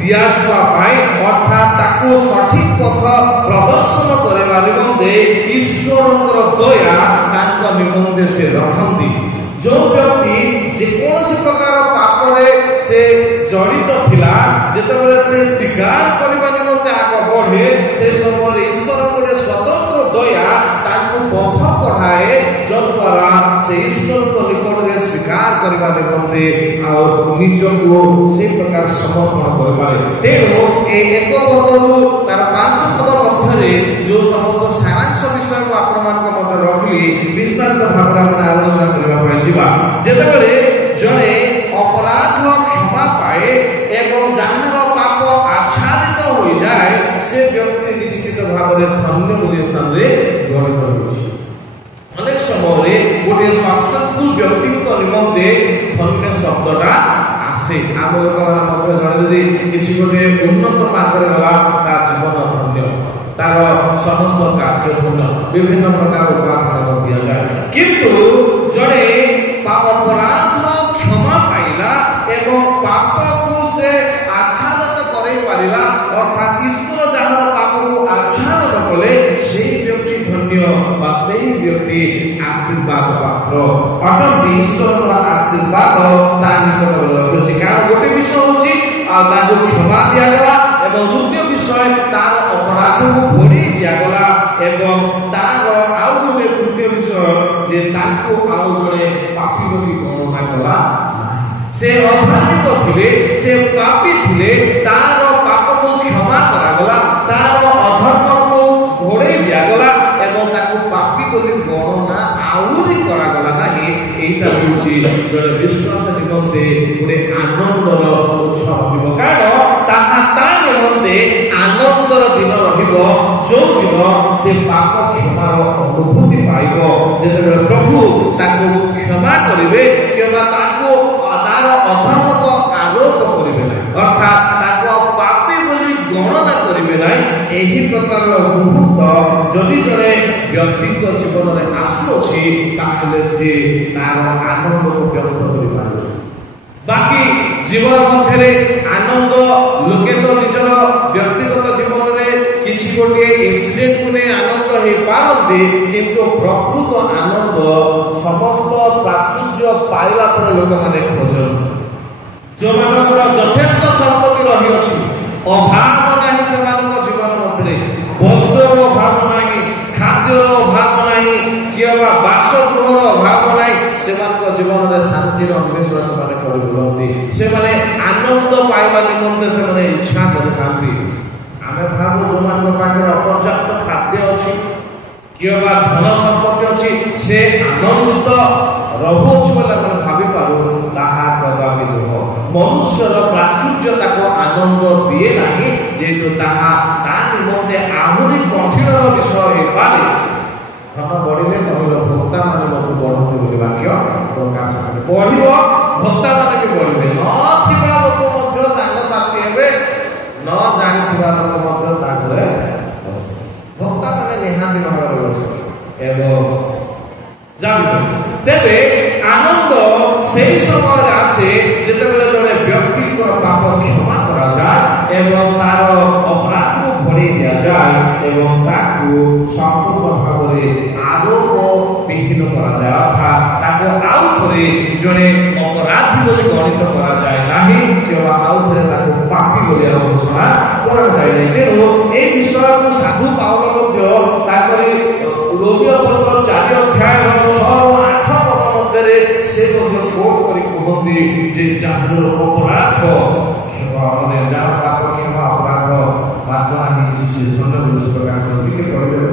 दियाजिबा पाई अर्थात ताको सठिक पथ प्रदर्शन करबा निमंते ईश्वरकर दया ताको निमंते से रखंती। जो व्यक्ति जेकोसी प्रकार पापरे से जड़ित थिला जेतेबेले से स्वीकार करबा निमंते आग बढ़े से समय ईश्वर को स्वतंत्र दया ताको पथ कढ़ाए जद्वारा से ईश्वर को निकट में स्वीकार करबा निमंते और निज को से प्रकार समर्पण करबारे। तेणु ए एक पदरु तार 5 पद मध्यरे जो समस्त सारांश विषय को आपमान को मध्य रखली विस्तारित भावना में आलोचना करबा पय जिबा। जेतेबेले जणे अपराध क्षमा पाए एवं जहार पाप आच्छादित हो जाए से व्यक्ति निश्चित भाव में धन्य बोली स्थान रे गणित होछि। अनेक समय गोटे सक्सेसफुल व्यक्ति को निमंते धन्य शब्दटा आसे। आम लोक जड़े किसी गोटे उन्नत मार्ग गला ता जीवन धन्य तार समस्त कार्य धन्य विभिन्न प्रकार उपादान दिया जाए। किंतु जड़े अपराध क्षमा पाइला एवं पाप को से आच्छादित करे पारिला अर्थात ईश्वर जहार पाप को आच्छादित कले सेही व्यक्ति धन्य बा सेही व्यक्ति आशीर्वाद पात्र अटंती। ईश्वर आशीर्वाद ता निकट रखुछि। कारण गोटे विषय होछि ताको क्षमा दिया गला एवं द्वितीय विषय तार अपराध को घोड़ी दिया गला एवं तार आउ गोटे तृतीय विषय जे ताको आउ जणे पापी बोली गणना कला। से अधार्मिक थिले से पापी थिले तार पाप को क्षमा करा गला तार अधर्म को घोड़े दिया गला एवं ताको पापी बोली गणना आउरी करा गला नाही। एटा होछि जड़े विश्वास निमंते गोटे आनंदर उत्सव होइबो। कारण ताहा ता निमंते आनंदर दिन रहिबो जो दिन से पाप क्षमार अनुभूति पाइबो। जेतेबेले प्रभु ताको क्षमा करिवे केवल ताको तार अधर्म को आरोप करिवे ना अर्थात ताको पापी बोली गणना करिवे ना। एही प्रकार मुहूर्त जदि जड़े व्यक्ति जीवन में आसुछि ताहले से तार आनंद को व्यक्त करि पारे। बाकी जीवन मध्य आनंद लोके तो निजर व्यक्तिगत जीवन में किसी गोटे इंसिडेंट को आनंद हो पारते किंतु प्रकृत आनंद समस्त प्राचुर्य पाइला पर लोक माने खोजन। जो मानकर यथेष्ट संपत्ति रही अछि अभाव नाही सेमानक जीवन मध्य वस्त्र अभाव नाही खाद्य अभाव नाही किबा बासगृहर अभाव नाही सेमानक जीवन में शांति अन्वेषण से कर बुलती से माने आनंद पाइबा निमंते से माने इच्छा करथांती। आमे भाबो जो मान पाखे अपर्याप्त खाद्य अछि किबा धन संपत्ति अछि से आनंदित रहुछि बोले हम भाबी पारो ताहा कदापि नहो। मनुष्यर प्राचुर्य ताको आनंद दिए नाही जेतु ताहा ता निमंते आहुरी कठिन विषय हे पारे। धन बढ़िले कहलो भक्ता माने मत बढ़ते बोली वाक्य प्रकाश बढ़िबो भक्ता माने भी बढ़िबे न थिबा लोक मध्य संग साथी हेबे न जानि थिबा लोक मध्य तागरे भक्ता माने निहाती भाବରେ बस एवं जानि तेबे आनंद सेही समय आसे जेतेबेले जने व्यक्ति को पाप क्षमा करा जाय एवं तार अपराध को घोड़ी दिया जाय एवं ताकू संपूर्ण भाବରେ आरोप विहीन करा जाय अर्थात ताको आउ थरे जने अपराधी बोली गणित करा जाय नाही केवल आउ थरे ताको पापी बोली घोषणा करा जाय नाही। तेणु ए विषय को साधु पाउल मध्य ताकरी रोमियो पत्र 4 अध्याय 6-8 पद मध्यरे से मध्य कोट करी कहନ୍ତି जे जाहर अपराध क्षमा माने जा पाप क्षमा अपराध बात आनी से धन्य बोली प्रकाश करती के पढ़िबे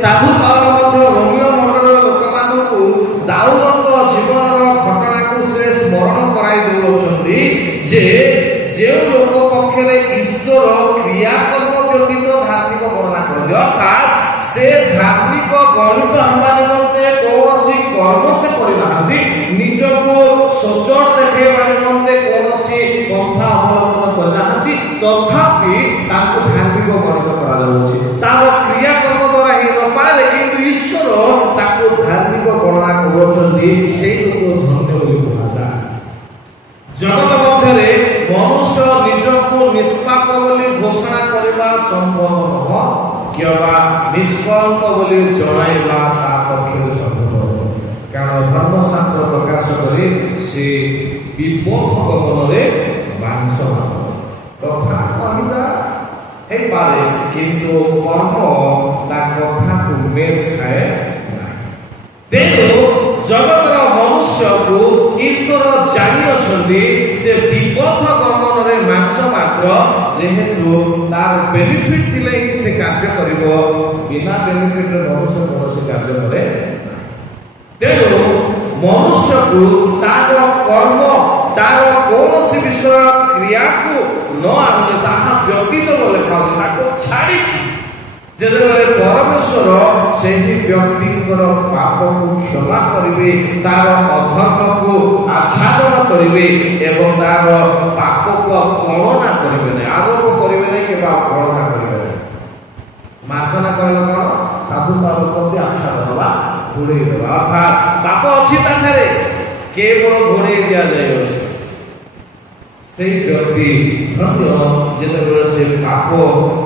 साधु पाउल रोमियो मंडल लोक मानक दाऊद जीवन घटना को से स्मरण कराई दौरान जे जो लोक पक्षे ईश्वर क्रियाकर्म व्यतीत धार्मिक वर्णना कर अर्थात से धार्मिक गणित हवा निमंते कौनसी कर्म से परिनाहांती निजको सचोट देखैबा निमंते कौनसी पंथा अवलंबन करनाहांती तथापि ताको धार्मिक गणित करा जाउछि तार क्रिया कर्म द्वारा ही न पारे किंतु ईश्वर ताको धार्मिक गणना करूछन्ती सेई लोक धन्य बोली कुहाजा जगत मध्य मनुष्य निजको निष्पाप बोली घोषणा करबा संभव नह किबा निष्कलंक बोली जणाइबा ता पक्षे संभव कारण धर्मशास्त्र प्रकाश करे से विपथ गमनरे मांस तथा कहिबा हे पारे किंतु कर्म ता कथा को मेल खाए तेणु जगतर मनुष्य को ईश्वर जानी अछंती से विपथ गमनरे मांस मात्र जेहेतु तार बेनिफिट थिले ही से कार्य करिवो बिना बेनिफिट रे मनुष्य कौन कार्य करे तेणु मनुष्य को तार कर्म तार कौन विषय क्रिया को न आने ताहा व्यतीत बोले खाऊ ताको छाड़ी जेतेबेले परमेश्वर सेही व्यक्तिଙ୍କର पापକୁ क्षमा करिवे तार अधर्म को आच्छादन करिवे एवं तार पापको गणना करिवे नै आरोप करिवे नै केवल गणना करिवे मार्जना कहले कोन साधु पाप प्रति आच्छादन बा घोड़े देबा अर्थात पाप अछि ताथरे केवल घोड़े दिया जाय अछि से व्यक्ति धन्य जेतेबेले से पाप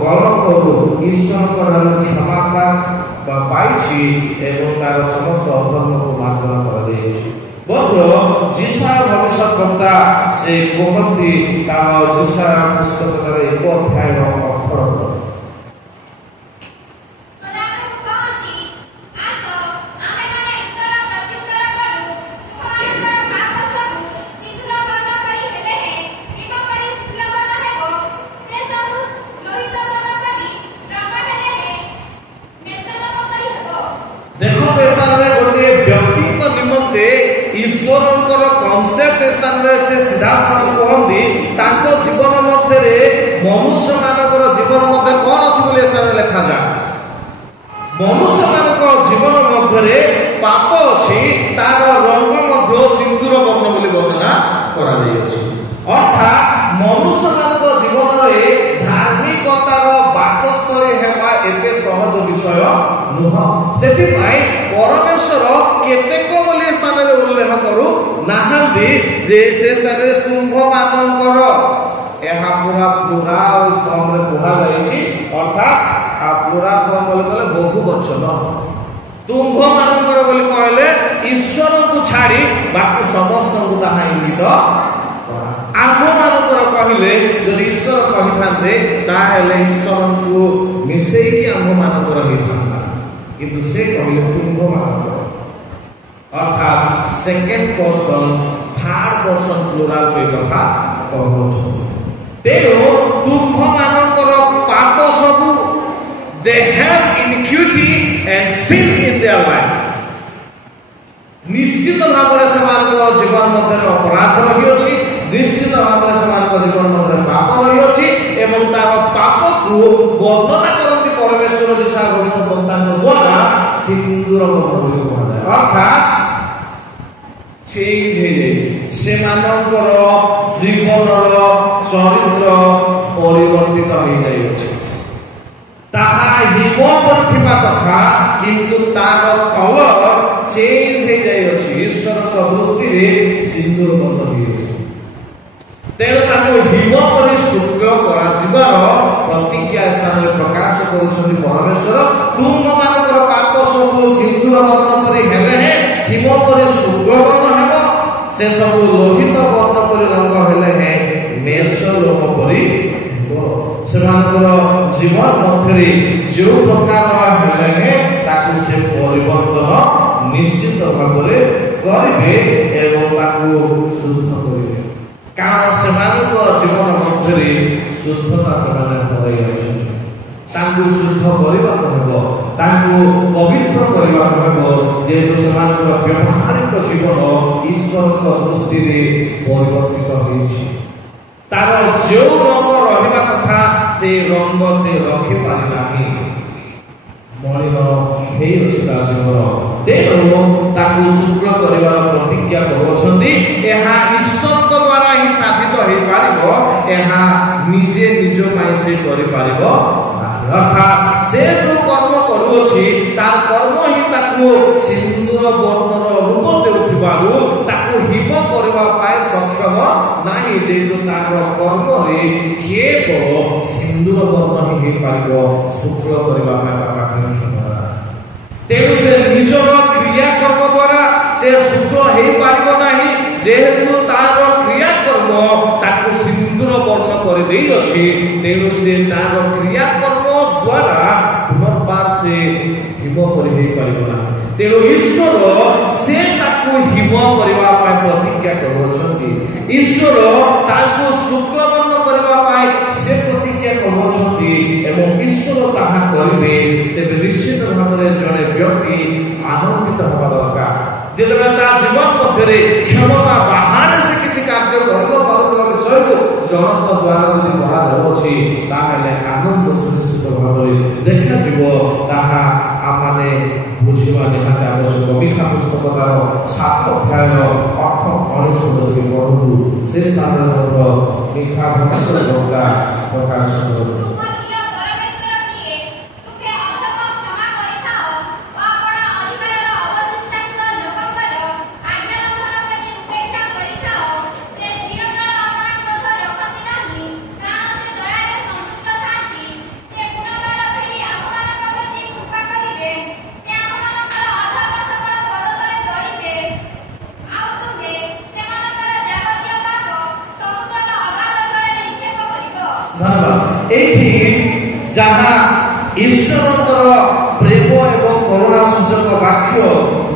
कलंक को ईश्वर पर क्षमा पाई एवं तार समस्त अधर्म को मार्जना कर बंधु जीसा भविष्यवक्ता से कहती जीसा पुस्तक एक अध्याय 18 देखो स्थान में गोटे व्यक्ति को निमंते ईश्वरंकर कांसेप्ट स्थान में से सीधा कहती ताको जीवन मध्य रे मनुष्य मानकर जीवन मध्य कौन अछि बोले स्थान लिखा जा मनुष्य मानकर जीवन मध्य रे पाप अछि तार रंग मध्य सिंदूर वर्ण बोली वर्णना करा जाय अछि अर्थात मनुष्य मानकर जीवन रे धार्मिकतार वासस्थली हेबा एते सहज विषय नुह सेति पाई परमेश्वर केतेक बोली स्थान रे उल्लेख करू नाहंती जे से स्थान रे तुंभ मानकर एहा पूरा प्लुराल फॉर्म रे पढ़ा जायछि अर्थात आ प्लुराल फॉर्म बोले कहले बहु वचन तुंभ मानकर बोली कहले ईश्वर को छाड़ी बाकी समस्त को ताहा इंगित आम मानकर कहले यदि ईश्वर कहि थांते ताहेले ईश्वर को मिसेई कि आम मानकर ही थांता किंतु से कहले तुंभ मानकर अर्थात second person third person plural के कथा कहउछ तेरो तुंभ मानकर पाप सब they have iniquity and sin in their life निश्चित भाव में समान जीवन मध्य अपराध रही अछि निश्चित भाव में समान जीवन मध्य पाप रही अछि एवं तार पाप को वर्णना करती परमेश्वर जैसा भविष्यवक्ता द्वारा सिंदूर वर्ण बोली कहला अर्थात चेंज हे से मानकर जीवनर चरित्र परिवर्तित हो जाय अछि ताहा हिम पथिबा कथा किंतु तार कलर चेंज हो जाय अछि ईश्वर का दृष्टि रे सिंदूर वर्ण हो अछि तेणु ताको हिम परि शुक्ल करा जीवार प्रतिज्ञा स्थान रे प्रकाश करूछथि परमेश्वर तुम मानकर पाप सब सिंदूर वर्ण परि हेले हे हिम परि शुक्ल वर्ण हेबो से सब लोहित वर्ण परि रंग हेले हे मेष लोक परि सेमानकर जीवन मध्य जो प्रकार हेले हे ताकू से परिवर्तन निश्चित भाव में करेंगे एवं ताकू शुद्ध करेंगे कारण सेमानक जीवन मध्य शुद्धता से ताकू शुद्ध करने ताकू पवित्र करने जेहेतु सेमानकर व्यवहारिक जीवन ईश्वर दृष्टि परिवर्तित होइछि तार जो रंग रहिबा कथा से रंग से रखि पारि नाही ମଳିନ ହେଇଅଛି ତା ଜୀବନ, ତେଣୁ ତାକୁ ଶୁକ୍ଳ କରିବାର ପ୍ରତିଜ୍ଞା କରୁଅଛନ୍ତି। ଏହା ଈଶ୍ୱରଙ୍କ ଦ୍ୱାରା ହିଁ ସାଧିତ ହେଇପାରିବ, ଏହା ନିଜେ ନିଜ ପାଇଁ ସେ କରିପାରିବ ନାହିଁ। ଅର୍ଥାତ୍ ସେ ଯୋଉ କର୍ମ କରୁଅଛି ତାର କର୍ମ ହିଁ ତାକୁ ସିନ୍ଦୁର ବର୍ଣ୍ଣର ରୂପ ଦେଉଥିବାରୁ ତାକୁ ହିମ କରିବା ପାଇଁ ସକ୍ଷମ ନାହିଁ, ଯେହେତୁ ତାର କର୍ମରେ କେବଳ ସିନ୍ଦୁର ବର୍ଣ୍ଣ ହିଁ ହେଇପାରିବ, ଶୁକ୍ଳ କରିବା ପାଇଁ ତେଣୁ ସେ ନିଜର କ୍ରିୟାକର୍ମ ଦ୍ୱାରା ସେ ଶୁକ୍ଳ ହେଇପାରିବ ନାହିଁ, ଯେହେତୁ ତାର କ୍ରିୟାକର୍ମ ତାକୁ ସିନ୍ଦୁର ବର୍ଣ୍ଣ କରିଦେଇଅଛି। ତେଣୁ ସେ ତାର କ୍ରିୟାକର୍ମ ଦ୍ୱାରା ପୁନର୍ବାର ସେ ହିମ କରି ହେଇପାରିବ ନାହିଁ। ତେଣୁ ଈଶ୍ୱର ସେ ତାକୁ ହିମ କରିବା ପାଇଁ ପ୍ରତିଜ୍ଞା କରୁଅଛନ୍ତି। ଈଶ୍ୱର ତାକୁ ଶୁକ୍ଳ ବର୍ଣ୍ଣ କରିବା ପାଇଁ ସେ ପ୍ରତିଜ୍ଞା କରୁଅଛନ୍ତି ଏବଂ ଈଶ୍ୱର ତାହା କରିବେ। ତେବେ ନିଶ୍ଚିତ ଭାବରେ ଜଣେ ବ୍ୟକ୍ତି ଆନନ୍ଦିତ ହେବା ଦରକାର। ଯେତେବେଳେ ତା ଜୀବନ ମଧ୍ୟରେ କ୍ଷମତା ବାହାରେ ସେ କିଛି କାର୍ଯ୍ୟ କରିବ ପାରୁଥିବା ବିଷୟକୁ ଜଣଙ୍କ ଦ୍ୱାରା ଯଦି କରାଯାଉଅଛି ତାହେଲେ ଆନନ୍ଦ ସୁନିଶ୍ଚିତ ଭାବରେ ଦେଖାଯିବ। ତାହା ଆମମାନେ ବୁଝିବା ନିହାତି ଆବଶ୍ୟକ। ମିଖା ପୁସ୍ତକ ତାର 7 ଅଧ୍ୟାୟର 8-19 ଯଦି ପଢ଼ନ୍ତୁ ସେ ସ୍ଥାନରେ ମଧ୍ୟ ମିଖା ଭବିଷ୍ୟଦ୍ବକ୍ତା ପ୍ରକାଶ କରୁଛି। ଏଇଠି ଯାହା ଈଶ୍ୱରଙ୍କର ପ୍ରେମ ଏବଂ କରୁଣା ସୂଚକ ବାକ୍ୟ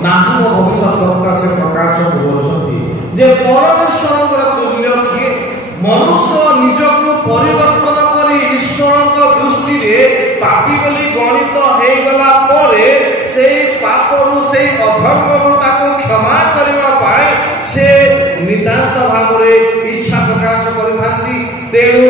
ନାମ ଭବିଷ୍ୟଦ୍ବକ୍ତା ସେ ପ୍ରକାଶ କରୁଅଛନ୍ତି ଯେ ପରମେଶ୍ୱରଙ୍କର ତୁଲ୍ୟ କିଏ? ମନୁଷ୍ୟ ନିଜକୁ ପରିବର୍ତ୍ତନ କରି ଈଶ୍ୱରଙ୍କ ଦୃଷ୍ଟିରେ ପାପୀ ବୋଲି ଗଣିତ ହେଇଗଲା ପରେ ସେଇ ପାପରୁ ସେଇ ଅଧର୍ମରୁ ତାକୁ କ୍ଷମା କରିବା ପାଇଁ ସେ ନିତାନ୍ତ ଭାବରେ ଇଚ୍ଛା ପ୍ରକାଶ କରିଥାନ୍ତି। ତେଣୁ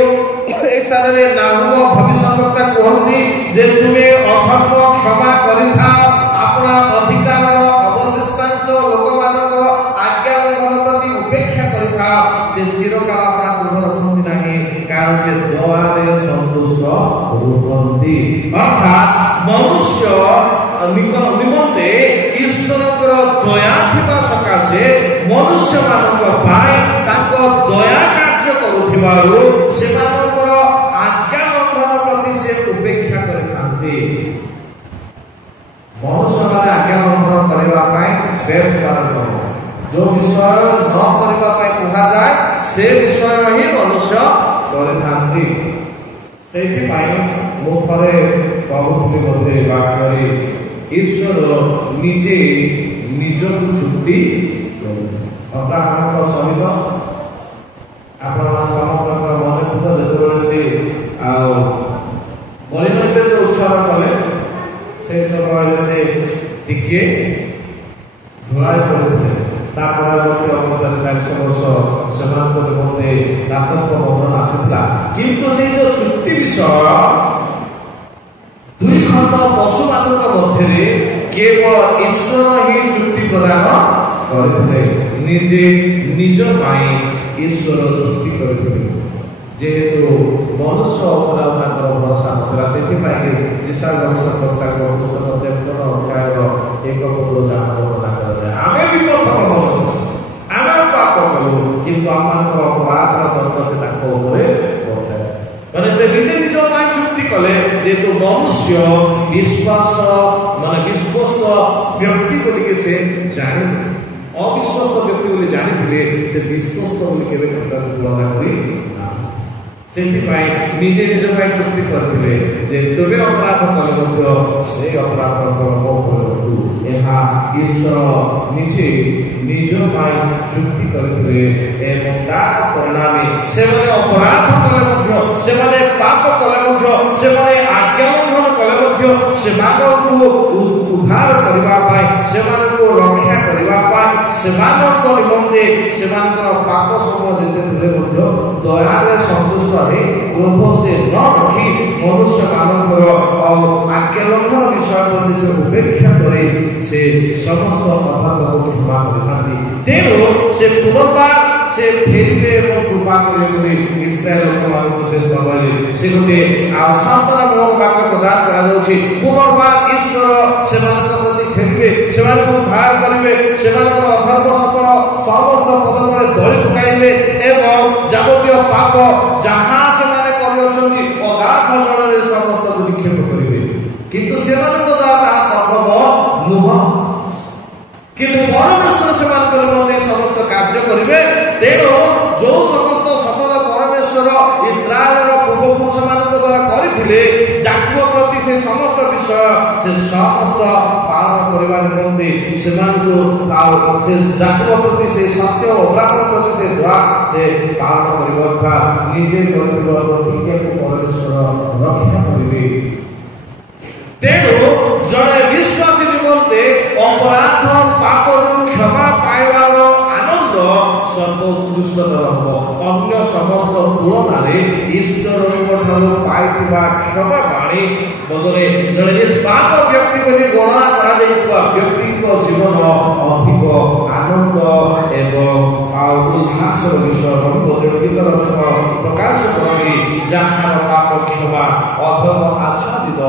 এই স্থানে নাহুম ভবিষ্যদ্বক্তা কুহନ୍ତି যে তুমি অধর্ম ক্ষমা କରିଥାଅ, আপনা ଅଧିକାରର ଅବଶିଷ୍ଟାଂଶ ଲୋକମାନଙ୍କର ଆଜ୍ଞା ଲଙ୍ଘନ ପ୍ରତି ଉପେକ୍ଷା କରିଥାଅ। ସେ ଚିରକାଳ ଆପଣା ଗୃହ ରଖନ୍ତି ନାହିଁ, କାରଣ ସେ ଦୟାରେ ସନ୍ତୁଷ୍ଟ ରୁହନ୍ତି। ଅର୍ଥାତ୍ ମନୁଷ୍ୟ ନିମନ୍ତେ ଈଶ୍ୱରଙ୍କର ଦୟା ଥିବା ସକାଶେ ମନୁଷ୍ୟମାନଙ୍କ ପାଇଁ ତାଙ୍କ ଦୟା କାର୍ଯ୍ୟ କରୁଥିବାରୁ ସେମାନଙ୍କର ଆଜ୍ଞା ଲଙ୍ଘନ ପ୍ରତି ସେ ଉପେକ୍ଷା କରିଥାନ୍ତି। ମନୁଷ୍ୟମାନେ ଆଜ୍ଞା ଲଙ୍ଘନ କରିବା ପାଇଁ ବେଶ ବାରଣ, ଯୋଉ ବିଷୟ ନ କରିବା ପାଇଁ କୁହାଯାଏ ସେ ବିଷୟ ହିଁ ମନୁଷ୍ୟ କରିଥାନ୍ତି। ସେଇଥିପାଇଁ ମୁଁ ଥରେ କହୁଥିଲି ବୋଧେ ବାକ୍ୟରେ ଈଶ୍ୱର ନିଜେ ନିଜକୁ ଚୁକ୍ତି ଅବ୍ରାହମଙ୍କ ସହିତ ଆପଣମାନେ ସମସ୍ତଙ୍କର ମନେ ଥିବ ଯେତେବେଳେ ସେ ଆଉ ବଳିନୈବେଦ୍ୟ ଉତ୍ସବ କଲେ ସେ ସମୟରେ ସେ ଟିକେ ଧୂଳାଇ ପଡ଼ିଥିଲେ। ତାପରେ ଗୋଟେ ଅବସ୍ଥାରେ 400 ବର୍ଷ ସେମାନଙ୍କ ନିମନ୍ତେ ଦାସତ୍ୱ ବନ୍ଧନ ଆସିଥିଲା, କିନ୍ତୁ ସେଇ ଯୋଉ ଚୁକ୍ତି ବିଷୟ 2 ଖଣ୍ଡ ପଶୁମାନଙ୍କ ମଧ୍ୟରେ କେବଳ ଈଶ୍ୱର ହିଁ ଚୁକ୍ତି ପ୍ରଦାନ କରିଥିଲେ। ନିଜେ ନିଜ ପାଇଁ ଈଶ୍ୱର ଚୁକ୍ତି କରିଥିଲେ, ଯେହେତୁ ମନୁଷ୍ୟ ଉପରେ ତାଙ୍କର ଭରସା ନଥିଲା। ସେଥିପାଇଁ ଯିଶା ଭବିଷ୍ୟଦ୍ବକ୍ତାଙ୍କ ପୁସ୍ତକ 53 ଅଧ୍ୟାୟର 1 ପଦରୁ ଯାହା ବର୍ଣ୍ଣନା କରାଯାଏ, ଆମେ ବିପଥ କଲୁ, ଆମେ ପାପ କଲୁ, କିନ୍ତୁ ଆମମାନଙ୍କର ଅପରାଧର ଦଣ୍ଡ ସେ ତାଙ୍କ ଉପରେ ପକାଏ। ମାନେ ସେ ନିଜେ ନିଜ ପାଇଁ ଚୁକ୍ତି କଲେ, ଯେହେତୁ ମନୁଷ୍ୟ ବିଶ୍ୱାସ ବିଶ୍ୱସ୍ତ ବ୍ୟକ୍ତି ବୋଲିକି ସେ ଜାଣିଥିଲେ, ଅବିଶ୍ୱାସ ବ୍ୟକ୍ତି ବୋଲି ଜାଣିଥିଲେ, ସେ ବିଶ୍ୱସ୍ତ ବୋଲି କେବେ ତାକୁ ତୁଳନା କରି ସେଥିପାଇଁ ନିଜେ ନିଜ ପାଇଁ ଚୁକ୍ତି କରିଥିଲେ ଯେ ତୁମେ ଅପରାଧ କଲେ ମଧ୍ୟ ସେ ଅପରାଧ କରନ୍ତୁ। ଏହା ଈଶ୍ୱର ନିଜେ ନିଜ ପାଇଁ ଚୁକ୍ତି କରିଥିଲେ ଏବଂ ତାର ପରିଣାମେ ସେମାନେ ଅପରାଧ କଲେ ମଧ୍ୟ, ସେମାନେ ପାପ କଲେ ମଧ୍ୟ, ସେମାନେ ଆଜ୍ଞା ଲଙ୍ଘନ କଲେ ମଧ୍ୟ ସେମାନଙ୍କୁ ଉଦ୍ଧାର କରିବା ପାଇଁ, ସେମାନଙ୍କୁ ରକ୍ଷା କରିବା ପାଇଁ, ସେମାନଙ୍କ ନିମନ୍ତେ ସେମାନଙ୍କର ପାପ ସମୟ ଯେତେ ଥିଲେ ମଧ୍ୟ ଦୟାରେ ସନ୍ତୁଷ୍ଟ ହେଇ क्रोध से न रखी मनुष्य मानकर आज्ञा लंघन विषय प्रति से उपेक्षा करे से समस्त अधर्म को क्षमा करथांती तेणु से पुनर्बार से फेरिबे और कृपा करे इस्राएल लोक से समय से गोटे आशांतरा मोह वाक्य प्रदान करा जाउछि पुनर्बार ईश्वर सेମାନଙ୍କ प्रति फेरिबे सेମାନଙ୍କୁ उद्धार करिवे सेମାନଙ୍କର अधर्म सकल समस्त पदरे दଳି पकाइबे एवं जाबतीय पाप जहाँ सेमाने करछन्ति अगाध जଳରେ समस्त निक्षेप करिवे किंतु सेମାନଙ୍କ द्वारा संभव नुह किंतु परमेश्वर सेमानकर मध्ये समस्त कार्य करिवे तेणु जो समस्त सफल परमेश्वर इस्राएलर पूर्वपुरुष ମାନଙ୍କ द्वारा କରିଥିଲେ ଯାକବ ପ୍ରତି ସେ ସମସ୍ତ ବିଷୟ ସେ ସମସ୍ତ ପାଳନ କରିବା ନିମନ୍ତେ ସେମାନଙ୍କୁ ସେ ଯାକବ ପ୍ରତି ସେ ସତ୍ୟ ଅବ୍ରାହ୍ମଣ ପ୍ରତି ସେ ଦ୍ୱାରା ସେ ପାଳନ କରିବା ନିଜେ କରିଥିବା ପ୍ରତିଜ୍ଞାକୁ ପରମେଶ୍ୱର ରକ୍ଷା କରିବେ ତେଣୁ ଜଣେ ବିଶ୍ୱାସୀ ନିମନ୍ତେ ଅପରାଧ ପାପରୁ କ୍ଷମା ପାଇବାର ଆନନ୍ଦ ସର୍ବୋତ୍କୃଷ୍ଟତର ହେବ ଅନ୍ୟ ସମସ୍ତ ତୁଳନାରେ ଈଶ୍ୱରଙ୍କ ଠାରୁ ପାଇଥିବା କ୍ଷମା ବାଣୀ ବଦଳରେ ଜଣେ ନିଷ୍ପାପ ବ୍ୟକ୍ତି ବୋଲି ଗଣନା କରାଯାଇଥିବା ବ୍ୟକ୍ତିଙ୍କ ଜୀବନ ଅଧିକ ଆନନ୍ଦ ଏବଂ ଉଲ୍ଲାସର ବିଷୟ ହେବ ଗୀତର ପ୍ରକାଶ କରନ୍ତି ଯାହାର ପାପ କ୍ଷମା ଅଧମ ଆଚ୍ଛାଦିତ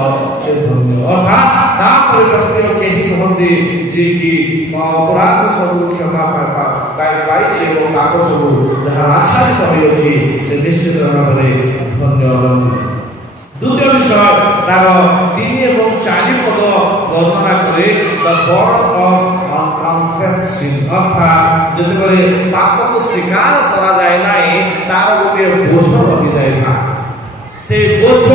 ସେ ଧନ୍ୟ ଅର୍ଥାତ୍ ତା ପରିବର୍ତ୍ତେ କେହି କୁହନ୍ତି ଯିଏକି ଅପରାଧ ସବୁ କ୍ଷମା ପାଇଛି ଏବଂ ପାପ ସବୁ ଯାହା ଆଚ୍ଛାଦିତ ହୋଇଅଛି ସେ ନିଶ୍ଚିତ ଭାବରେ ଧନ୍ୟ ଦ୍ୱିତୀୟ ବିଷୟ ତାର 3 ଏବଂ 4 ପଦ ବର୍ଣ୍ଣନା କରେ ଅର୍ଥାତ୍ ଯେତେବେଳେ ପାପକୁ ସ୍ୱୀକାର କରାଯାଏ ନାହିଁ ତାର ଗୋଟିଏ ବୋଝ ରହିଯାଏ ନା ସେ ବୋଝ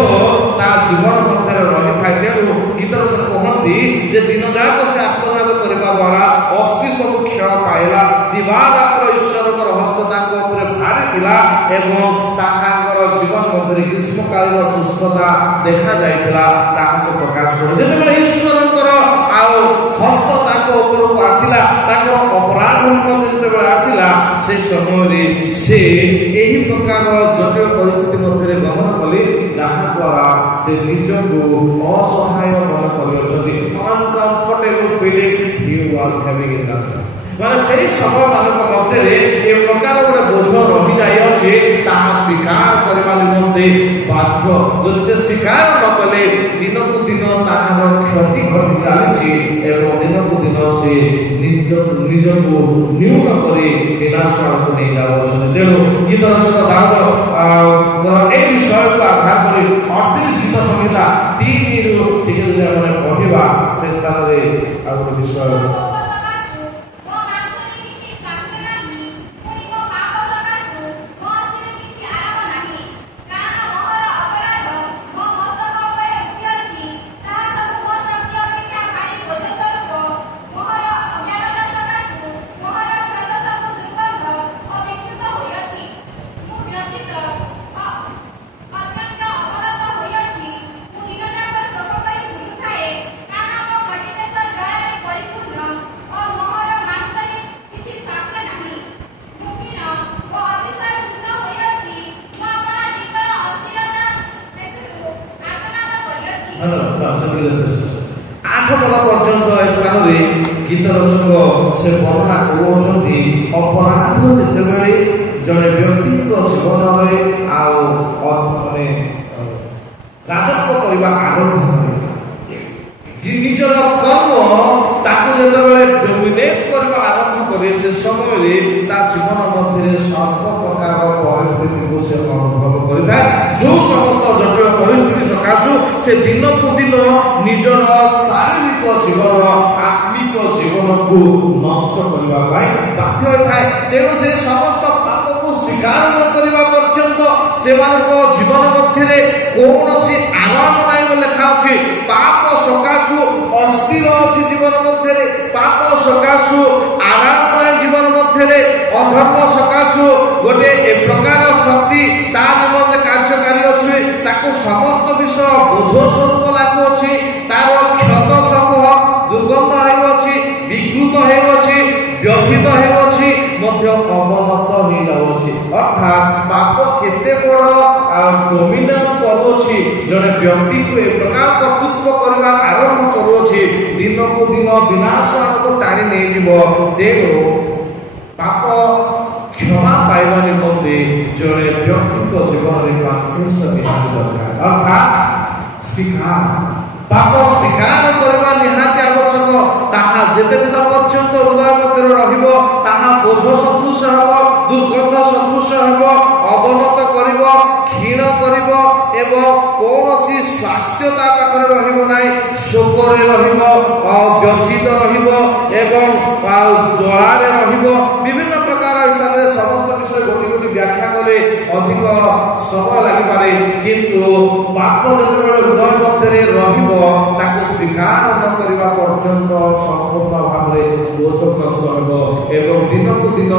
ତା ଜୀବନ ମଧ୍ୟରେ ରହିଥାଏ ତେଣୁ ଗୀତର କହନ୍ତି ଯେ ଦିନ ଯାକ ସେ ଆତ୍ମତ୍ୟାଗ କରିବା ଦ୍ୱାରା ଅସ୍ଥି ସବୁ କ୍ଷୟ ପାଇଲା ଦିବାରାତ୍ର ଈଶ୍ୱରଙ୍କର ହସ୍ତ ତାଙ୍କ ଉପରେ ଭାରିଥିଲା ଏବଂ ତାହାଙ୍କର ଜୀବନ ମଧ୍ୟରେ ଗ୍ରୀଷ୍ମକାଳୀନ ସୁସ୍ଥତା ଦେଖାଯାଇଥିଲା ତାହା ସେ ପ୍ରକାଶ କରେ ଯେତେବେଳେ ଈଶ୍ୱରଙ୍କର ଆଉ ହସ୍ତ ତାଙ୍କ ଉପରକୁ ଆସିଲା ତାଙ୍କର ଅପରାଧ ଯେତେବେଳେ ଆସିଲା ସେ ସମୟରେ ସେ ଏହି ପ୍ରକାର ଜଟିଳ ପରିସ୍ଥିତି ମଧ୍ୟରେ ଗମନ କଲେ ଯାହା ଦ୍ୱାରା ସେ ନିଜକୁ ଅସହାୟ ମନେ କରିଅଛନ୍ତି uncomfortable feeling he was having in that ମାନେ ସେହି ସମୟ ମାନଙ୍କ ମଧ୍ୟରେ ଏ ପ୍ରକାର ଗୋଟେ ବୋଝ ରହିଯାଇଅଛି ତାହା ସ୍ୱୀକାର କରିବା ନିମନ୍ତେ ବାଧ୍ୟ ଯଦି ସେ ସ୍ୱୀକାର ନ କଲେ ଦିନକୁ ଦିନ ତାହାର କ୍ଷତି ଘଟି ଚାଲିଛି ଏବଂ ଦିନକୁ ଦିନ ସେ ନିଜକୁ ନ୍ୟୁନ କରି ବିନାଶ ଆଡ଼କୁ ନେଇଯାଉଅଛନ୍ତି ତେଣୁ ଗୀତର ଦାଉଦ ଏ ବିଷୟକୁ ଆଧାର କରି 38 ଗୀତ ସଂହିତା 3ରୁ ଟିକେ ଯଦି ଆମେ କହିବା ସେ ସ୍ଥାନରେ ଆଉ ଗୋଟେ ବିଷୟ गीत रचक से वर्णना करुँच अपराध जितेबाला जड़े व्यक्ति जीवन में आने राजत्व करने आरंभ निजर कर्म डोमिनेट करने आरंभ करे से समय जीवन मध्य सब प्रकार परिस्थिति को से अनुभव करें जो समस्त जटिल परिस्थिति सकाशु से दिन को दिन निजर शारीरिक जीवन आत्मिक जीवन को नष्ट करने बाध्य होता है तेणु से समस्त पाप को स्वीकार न करने पर्यंत से जीवन मध्य कौन सी आराम नहीं लिखा अच्छी पाप सकाशु अस्थिर अच्छी जीवन मध्य पाप सकाशु आराम नहीं जीवन मध्य अधर्म सकाशु गोटे ए प्रकार शक्ति ता निमंते कार्यकारी अच्छी ताको समस्त विषय बोझ स्वरूप लागुअछि तार क्षत समूह दुर्गंध होइछि विकृत होइछि व्यथित होइछि मध्य अवनत हो जाउछि अर्थात पाप केते बड़ ଡୋମିନେଟ୍ କରୁଅଛି, ଜଣେ ବ୍ୟକ୍ତିକୁ ଏ ପ୍ରକାର କର୍ତ୍ତୃତ୍ୱ କରିବା ଆରମ୍ଭ କରୁଅଛି, ଦିନକୁ ଦିନ ବିନାଶ ଆଡ଼କୁ ଟାଣି ନେଇଯିବ। ତେଣୁ ପାପ କ୍ଷମା ପାଇବା ନିମନ୍ତେ ଜଣେ ବ୍ୟକ୍ତିଙ୍କ ଜୀବନରେ କନଫେସନ୍ ନିହାତି ଦରକାର, ଅର୍ଥାତ୍ ସ୍ୱୀକାର, ପାପ ସ୍ୱୀକାର କରିବା ନିହାତି ଆବଶ୍ୟକ। ତାହା ଯେତେ ଦିନ ପର୍ଯ୍ୟନ୍ତ ହୃଦୟ ମଧ୍ୟରେ ରହିବ ତାହା ବୋଝ ସଦୃଶ ହେବ, ଦୁର୍ଗନ୍ଧ ସଦୃଶ ହେବ, ଅବନତ କରିବ, କ୍ଷୀଣ କରିବ ଏବଂ କୌଣସି ସ୍ୱାସ୍ଥ୍ୟ ତା ପାଖରେ ରହିବ ନାହିଁ, ଶୋକରେ ରହିବ, ବ୍ୟଥିତ ରହିବ ଏବଂ ଜ୍ୱାଳାରେ ରହିବ। ବିଭିନ୍ନ ପ୍ରକାର ସ୍ଥାନରେ ସମସ୍ତ ବିଷୟ ଗୋଟି ଗୋଟି ବ୍ୟାଖ୍ୟା କଲେ ଅଧିକ ସମୟ ଲାଗିପାରେ, କିନ୍ତୁ ପାପ ଯେତେବେଳେ ହୃଦୟ ମଧ୍ୟରେ ରହିବ ତାକୁ ସ୍ୱୀକାର ନ କରିବା ପର୍ଯ୍ୟନ୍ତ ସମ୍ପୂର୍ଣ୍ଣ ଭାବରେ ବୋଝଗ୍ରସ୍ତ ହେବ ଏବଂ ଦିନକୁ ଦିନ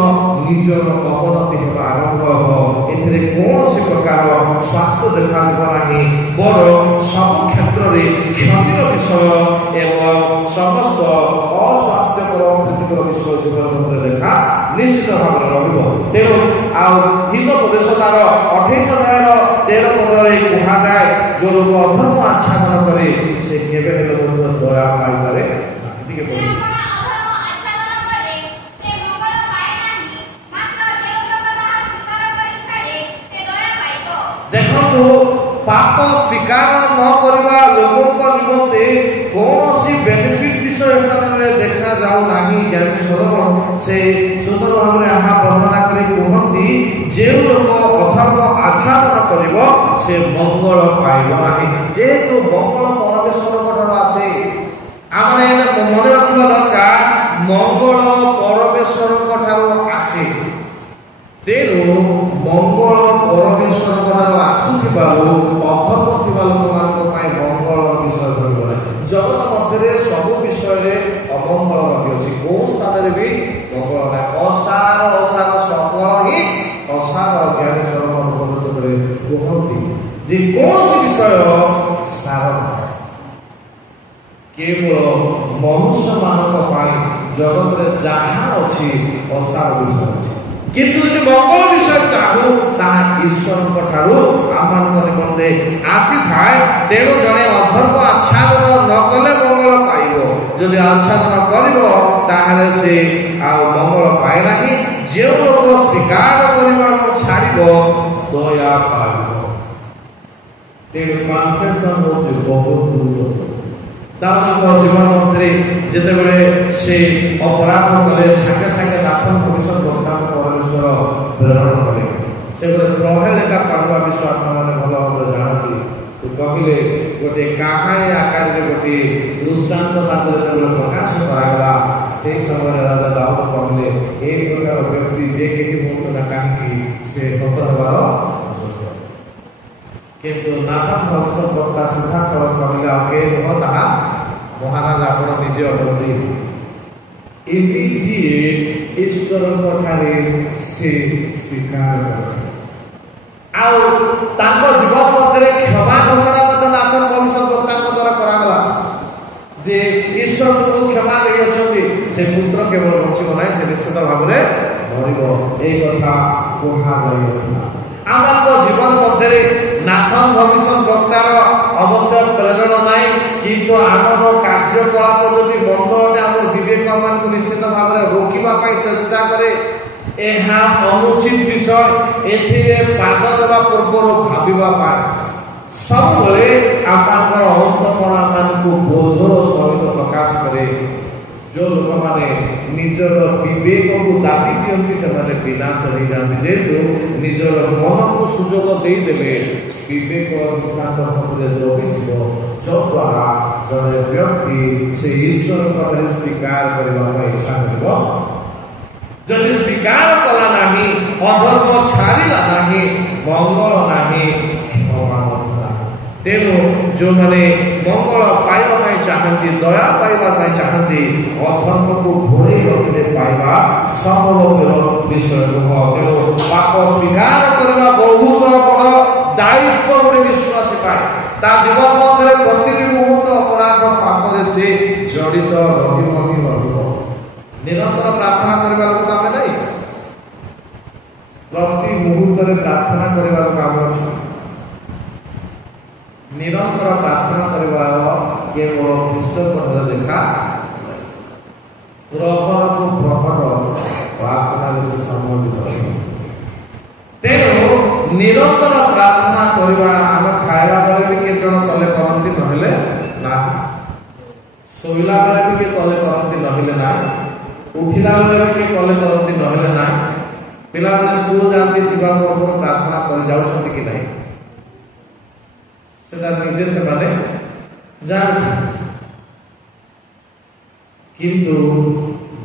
ନିଜର ଅବନତି ହେବା ଆରମ୍ଭ ହେବ। ଏଥିରେ କୌଣସି ପ୍ରକାର ସ୍ୱାସ୍ଥ୍ୟ ଦେଖାଯିବ ନାହିଁ, ବରଂ ସବୁ କ୍ଷେତ୍ରରେ କ୍ଷତିର ବିଷୟ ଏବଂ ସମସ୍ତ ଅସ୍ୱାସ୍ଥ୍ୟକର କ୍ଷତିକର ବିଷୟ ଜୀବନ ମଧ୍ୟରେ ଦେଖା ନିଶ୍ଚିତ ଭାବରେ ରହିବ। ତେଣୁ ଆଉ ହିତୋପଦେଶ ତାର 28 ଅଧ୍ୟାୟର 13 ପଦରେ କୁହାଯାଏ, ଯୋଉ ଲୋକ ଅଧର୍ମ ଆଚ୍ଛାଦନ କରେ ସେ କେବେ ହେଲେ ମଧ୍ୟ ଦୟା ପାଇପାରେ ଟିକେ ଦେଖନ୍ତୁ, ପାପ ସ୍ୱୀକାର ନ କରିବା ଲୋକଙ୍କ ନିମନ୍ତେ କୌଣସି ବେନିଫିଟ୍ ବିଷୟ ସ୍ଥାନରେ ଦେଖାଯାଉ ନାହିଁ। ସେ ସୁନ୍ଦର ଭାବରେ ଏହା ବର୍ଣ୍ଣନା କରି କୁହନ୍ତି, ଯେଉଁ ଲୋକ ଅଧର୍ମ ଆଚ୍ଛାଦନ କରିବ ସେ ମଙ୍ଗଳ ପାଇବ ନାହିଁ। ଯେହେତୁ ମଙ୍ଗଳ ପରମେଶ୍ୱରଙ୍କ ଠାରୁ ଆସେ, ଆମେ ମନେ ରଖିବା ଦରକାର ମଙ୍ଗଳ ପରମେଶ୍ୱରଙ୍କ ଠାରୁ ଆସେ। ତେଣୁ ମଙ୍ଗଳ ପରମେଶ୍ୱରଙ୍କ ଠାରୁ ଆସୁଥିବାରୁ ଅଧର୍ମ ଥିବା ଲୋକମାନଙ୍କ ପାଇଁ ମଙ୍ଗଳ ବିଷୟ ରହିବ ନାହିଁ। ଜଗତ ମଧ୍ୟରେ ସବୁ ବିଷୟରେ ଅମଙ୍ଗଳ ରହିଅଛି, କୋଉ ସ୍ଥାନରେ ବି ମଙ୍ଗଳ ନାହିଁ। ଅସାର ସଫଳ ହିଁ ଅସାର ଜ୍ଞାନୀ ସର୍ବରେ କୁହନ୍ତି ଯେ କୌଣସି ବିଷୟ ସାର କେବଳ ମନୁଷ୍ୟମାନଙ୍କ ପାଇଁ ଜଗତରେ ଯାହା ଅଛି ଅସାର ବିଷୟ ଅଛି, କିନ୍ତୁ ଯଦି ମଙ୍ଗଳ ବିଷୟ ଚାହୁଁ ତାହା ଈଶ୍ୱରଙ୍କ ଠାରୁ ଆମମାନଙ୍କ ନିମନ୍ତେ ଆସିଥାଏ। ତେଣୁ ଜଣେ ଅଧର୍ମ ଆଚ୍ଛାଦନ ନ କଲେ ମଙ୍ଗଳ ପାଇବ, ଯଦି ଆଚ୍ଛାଦନ କରିବ ତାହେଲେ ସେ ଆଉ ମଙ୍ଗଳ ପାଏ ନାହିଁ। ଯେଉଁ ଲୋକ ସ୍ୱୀକାର କରିବାକୁ ଛାଡ଼ିବ ଦୟା ପାଇବ। ତେଣୁ କନଫେସନ୍ ହେଉଛି ବହୁତ ଗୁରୁତ୍ୱ। ତାଙ୍କ ଜୀବନ ମଧ୍ୟରେ ଯେତେବେଳେ ସେ ଅପରାଧ କଲେ ସାଙ୍ଗେ ସାଙ୍ଗେ ଦାଖଲ ଭବିଷ୍ୟତ ବର୍ତ୍ତମାନ ପରମେଶ୍ୱର ପ୍ରେରଣ କଲେ। ସେ ଗୋଟେ ପ୍ରହେଳିକା କହିବା ବିଷୟ ଆପଣମାନେ ଭଲ ଭାବରେ ଜାଣନ୍ତି। କହିଲେ ଗୋଟିଏ କାହାଣୀ ଆକାରରେ ଗୋଟିଏ ଦୃଷ୍ଟାନ୍ତ ତାଙ୍କର ଯେତେବେଳେ ପ୍ରକାଶ କରାଗଲା, ସେହି ସମୟରେ ରାଜା ଦାଉଦ କହିଲେ ଏହି ପ୍ରକାର ବ୍ୟକ୍ତି ଯେ କେହି ହୁଅନ୍ତୁ ନା କାହିଁକି ସେ ହତ ହେବାର, କିନ୍ତୁ ନାଥାନ ଭବିଷ୍ୟତ ବକ୍ତା ସିଧାସଳଖ କହିଲେ ଆଉ କେହି ନୁହଁ, ତାହା ମହାରାଜ ଆପଣ ନିଜେ ଅଟନ୍ତି। ଏମିତି ଯିଏ ଈଶ୍ୱରଙ୍କ ଠାରେ ସେ ସ୍ୱୀକାର କରେ ଆଉ ତାଙ୍କ ଜୀବନ ମଧ୍ୟରେ କ୍ଷମା ଘୋଷଣା ମଧ୍ୟ ନାଥାନ ଭବିଷ୍ୟତ ବକ୍ତାଙ୍କ ଦ୍ୱାରା କରାଗଲା ଯେ ଈଶ୍ୱରଙ୍କୁ କ୍ଷମା ଦେଇଅଛନ୍ତି, ସେ ପୁତ୍ର କେବଳ ବଞ୍ଚିବ ନାହିଁ, ସେ ନିଶ୍ଚିତ ଭାବରେ ମରିବ। ଏହି କଥା କୁହାଯାଇଥିଲା। ଆମର ଜୀବନ ମଧ୍ୟରେ ନାଥାନ ଭବିଷ୍ୟତ ବକ୍ତାର ଅବଶ୍ୟ ପ୍ରେରଣ ନାହିଁ, କିନ୍ତୁ ଆମର କାର୍ଯ୍ୟକଳାପ ଯଦି ମନ୍ଦ ଅଟେ ଆମର ବିବେକ ଆମକୁ ନିଶ୍ଚିତ ଭାବରେ ରୋକିବା ପାଇଁ ଚେଷ୍ଟା କରେ। ଏହା ଅନୁଚିତ ବିଷୟ, ଏଥିରେ ପାଦ ଦେବା ପୂର୍ବରୁ ଭାବିବା ପାଇଁ ସବୁବେଳେ ଆପଣଙ୍କର ଅନ୍ତଃକରଣ ଆମକୁ ବୋଝର ସହିତ ପ୍ରକାଶ କରେ। ଯେଉଁ ଲୋକମାନେ ନିଜର ବିବେକକୁ ଦାବି ଦିଅନ୍ତି ସେମାନେ ବିନାଶ ହେଇଯାନ୍ତି, ଯେହେତୁ ନିଜର ମନକୁ ସୁଯୋଗ ଦେଇଦେଲେ ବିବେକ ନିଶାନ୍ତ ଭାବରେ ଦବିଯିବ, ଯଦ୍ୱାରା ଜଣେ ବ୍ୟକ୍ତି ସେ ଈଶ୍ୱରଙ୍କ ଠାରେ ସ୍ୱୀକାର କରିବା ପାଇଁ ଇଚ୍ଛା କରିବ। ଯଦି ସ୍ୱୀକାର କଲା ନାହିଁ, ଅଧର୍ମ ଛାଡ଼ିଲା ନାହିଁ, ମଙ୍ଗଳ ନାହିଁ, କ୍ଷମା ନଥିଲା। ତେଣୁ ଯେଉଁମାନେ ମଙ୍ଗଳ ପାଇବା ପାଇଁ ଚାହାନ୍ତି, ଦୟା ପାଇବା ପାଇଁ ଚାହାନ୍ତି, ଅଧର୍ମକୁ ଘୋଡ଼େଇ ରଖିଲେ ପାଇବା ସମ୍ଭବପର ବିଷୟ ନୁହଁ। ତେଣୁ ପାପ ସ୍ୱୀକାର କରିବା ବହୁତ ବଡ଼ ଦାୟିତ୍ୱ ଗୋଟେ ବିଶ୍ୱାସୀ ପାଏ। ତା ଜୀବନ ମଧ୍ୟରେ ପ୍ରତିଟି ମୁହୂର୍ତ୍ତ ଅପରାଧ ପାପରେ ସେ ଜଡ଼ିତ ରହିବ ହିଁ ରହିବ। ନିରନ୍ତର ପ୍ରାର୍ଥନା କରିବା ଲୋକ ଆମେ ନାହିଁ, ପ୍ରତି ମୁହୂର୍ତ୍ତରେ ପ୍ରାର୍ଥନା କରିବା ଲୋକ ଆମେ ଅଛୁ। ନିରନ୍ତର ପ୍ରାର୍ଥନା କରିବାର କେବଳ ଖ୍ରୀଷ୍ଟଙ୍କଠାରେ ଦେଖା ପ୍ରହରକୁ ପ୍ରହର ପ୍ରାର୍ଥନାରେ ସେ ସମ୍ବନ୍ଧିତ। ତେଣୁ ନିରନ୍ତର ପ୍ରାର୍ଥନା କରିବା ଆମେ ଖାଇବା ବେଳେ ବି କେତେ ଜଣ ତଲେ କରନ୍ତି, ନହେଲେ ନା ଶୋଇଲା ବେଳେ ବି କିଏ ତଲେ କରନ୍ତି, ନହେଲେ ନା ଉଠିଲା ବେଳେ ବି କିଏ ତଲେ କରନ୍ତି, ନହେଲେ ନା ପିଲାମାନେ ସ୍କୁଲ ଯାଆନ୍ତି, ଯିବା ପୂର୍ବରୁ ପ୍ରାର୍ଥନା କରି ଯାଉଛନ୍ତି କି ନାହିଁ ସେଟା ନିଜେ ସେମାନେ ଜାଣନ୍ତି। କିନ୍ତୁ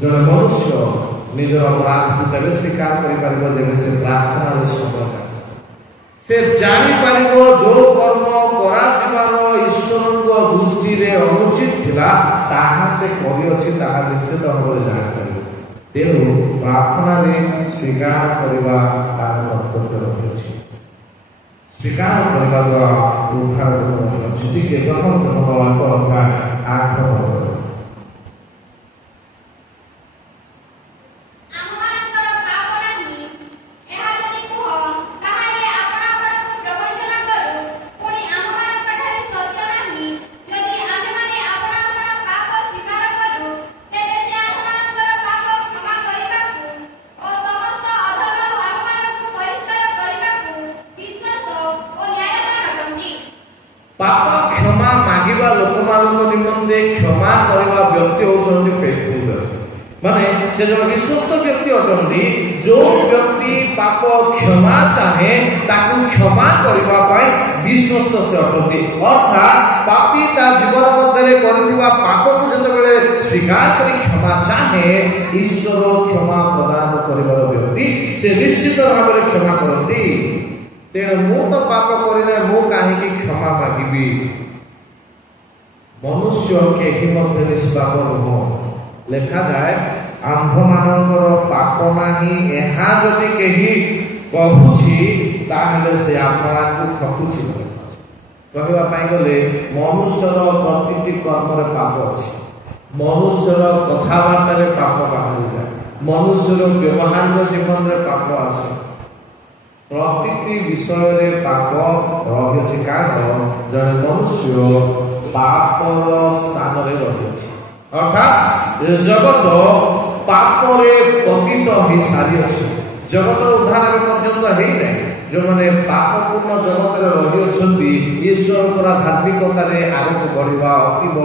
ଜଣେ ମନୁଷ୍ୟ ନିଜର ଅପରାଧକୁ ତେବେ ସ୍ୱୀକାର କରିପାରିବ ଯେବେ ସେ ପ୍ରାର୍ଥନାରେ ସମୟ ସେ ଜାଣିପାରିବ ଯୋଉ କର୍ମ କରାଯିବାର ଈଶ୍ୱରଙ୍କ ଦୃଷ୍ଟିରେ ଅନୁଚିତ ଥିଲା ତାହା ସେ କରିଅଛି, ତାହା ନିଶ୍ଚିତ ଭାବରେ ଜାଣିପାରିବ। ତେଣୁ ପ୍ରାର୍ଥନାରେ ସ୍ୱୀକାର କରିବା ତାର କର୍ତ୍ତବ୍ୟ ରହିଅଛି। ସ୍ୱୀକାର କରିବା ଦ୍ୱାରା ଉଦ୍ଧାର ରହିଅଛି। ଟିକେ ଦେଖନ୍ତୁ ଅଳ୍ପ ଅଧ୍ୟାୟ 8 ପାପ କ୍ଷମା ମାଗିବା ଲୋକମାନଙ୍କ ନିମନ୍ତେ କ୍ଷମା କରିବା ବ୍ୟକ୍ତି ହେଉଛନ୍ତି ଫେଥଫୁଲ ବ୍ୟକ୍ତି, ମାନେ ସେ ଜଣେ ବିଶ୍ୱସ୍ତ ବ୍ୟକ୍ତି ଅଟନ୍ତି। ଯୋଉ ବ୍ୟକ୍ତି ପାପ କ୍ଷମା ଚାହେଁ ତାକୁ କ୍ଷମା କରିବା ପାଇଁ ବିଶ୍ୱସ୍ତ ସେ ଅଟନ୍ତି। ଅର୍ଥାତ୍ ପାପୀ ତା ଜୀବନ ମଧ୍ୟରେ କରିଥିବା ପାପକୁ ଯେତେବେଳେ ସ୍ୱୀକାର କରି କ୍ଷମା ଚାହେଁ ଈଶ୍ୱର କ୍ଷମା ପ୍ରଦାନ କରିବାର ବ୍ୟକ୍ତି ସେ ନିଶ୍ଚିତ ଭାବରେ କ୍ଷମା କରନ୍ତି। ତେଣୁ ମୁଁ ତ ପାପ କରିଲେ ମୁଁ କାହିଁକି କ୍ଷମା ମାଗିବି? ମନୁଷ୍ୟ କେହି ମଧ୍ୟ ନିଷ୍ପାପ ନୁହଁ। ଲେଖାଯାଏ ଆମ୍ଭମାନଙ୍କର ପାପ ନାହିଁ ଏହା ଯଦି କେହି କହୁଛି ତାହେଲେ ସେ ଆପଣାକୁ ଠକୁଛି। କହିବା ପାଇଁ ଗଲେ ମନୁଷ୍ୟର ପ୍ରତିଟି କର୍ମରେ ପାପ ଅଛି। ମନୁଷ୍ୟର କଥାବାର୍ତ୍ତାରେ ପାପ ବାହାରିଯାଏ, ମନୁଷ୍ୟର ବ୍ୟବହାରିକ ଜୀବନରେ ପାପ ଆସେ। ପ୍ରତିଟି ବିଷୟରେ ପାପ ରହିଅଛି, କାରଣ ଜଣେ ମନୁଷ୍ୟ ପାପର ସ୍ଥାନରେ ରହିଅଛି। ଅର୍ଥାତ୍ ଜଗତ ପାପରେ ପତିତ ହେଇ ସାରିଅଛି। ଜଗତ ଉଦ୍ଧାର ପର୍ଯ୍ୟନ୍ତ ହେଇନାହିଁ। ଯେଉଁମାନେ ପାପପୂର୍ଣ୍ଣ ଜଗତରେ ରହିଅଛନ୍ତି ଈଶ୍ୱରଙ୍କର ଧାର୍ମିକତାରେ ଆଗକୁ ବଢ଼ିବା ଅତୀବ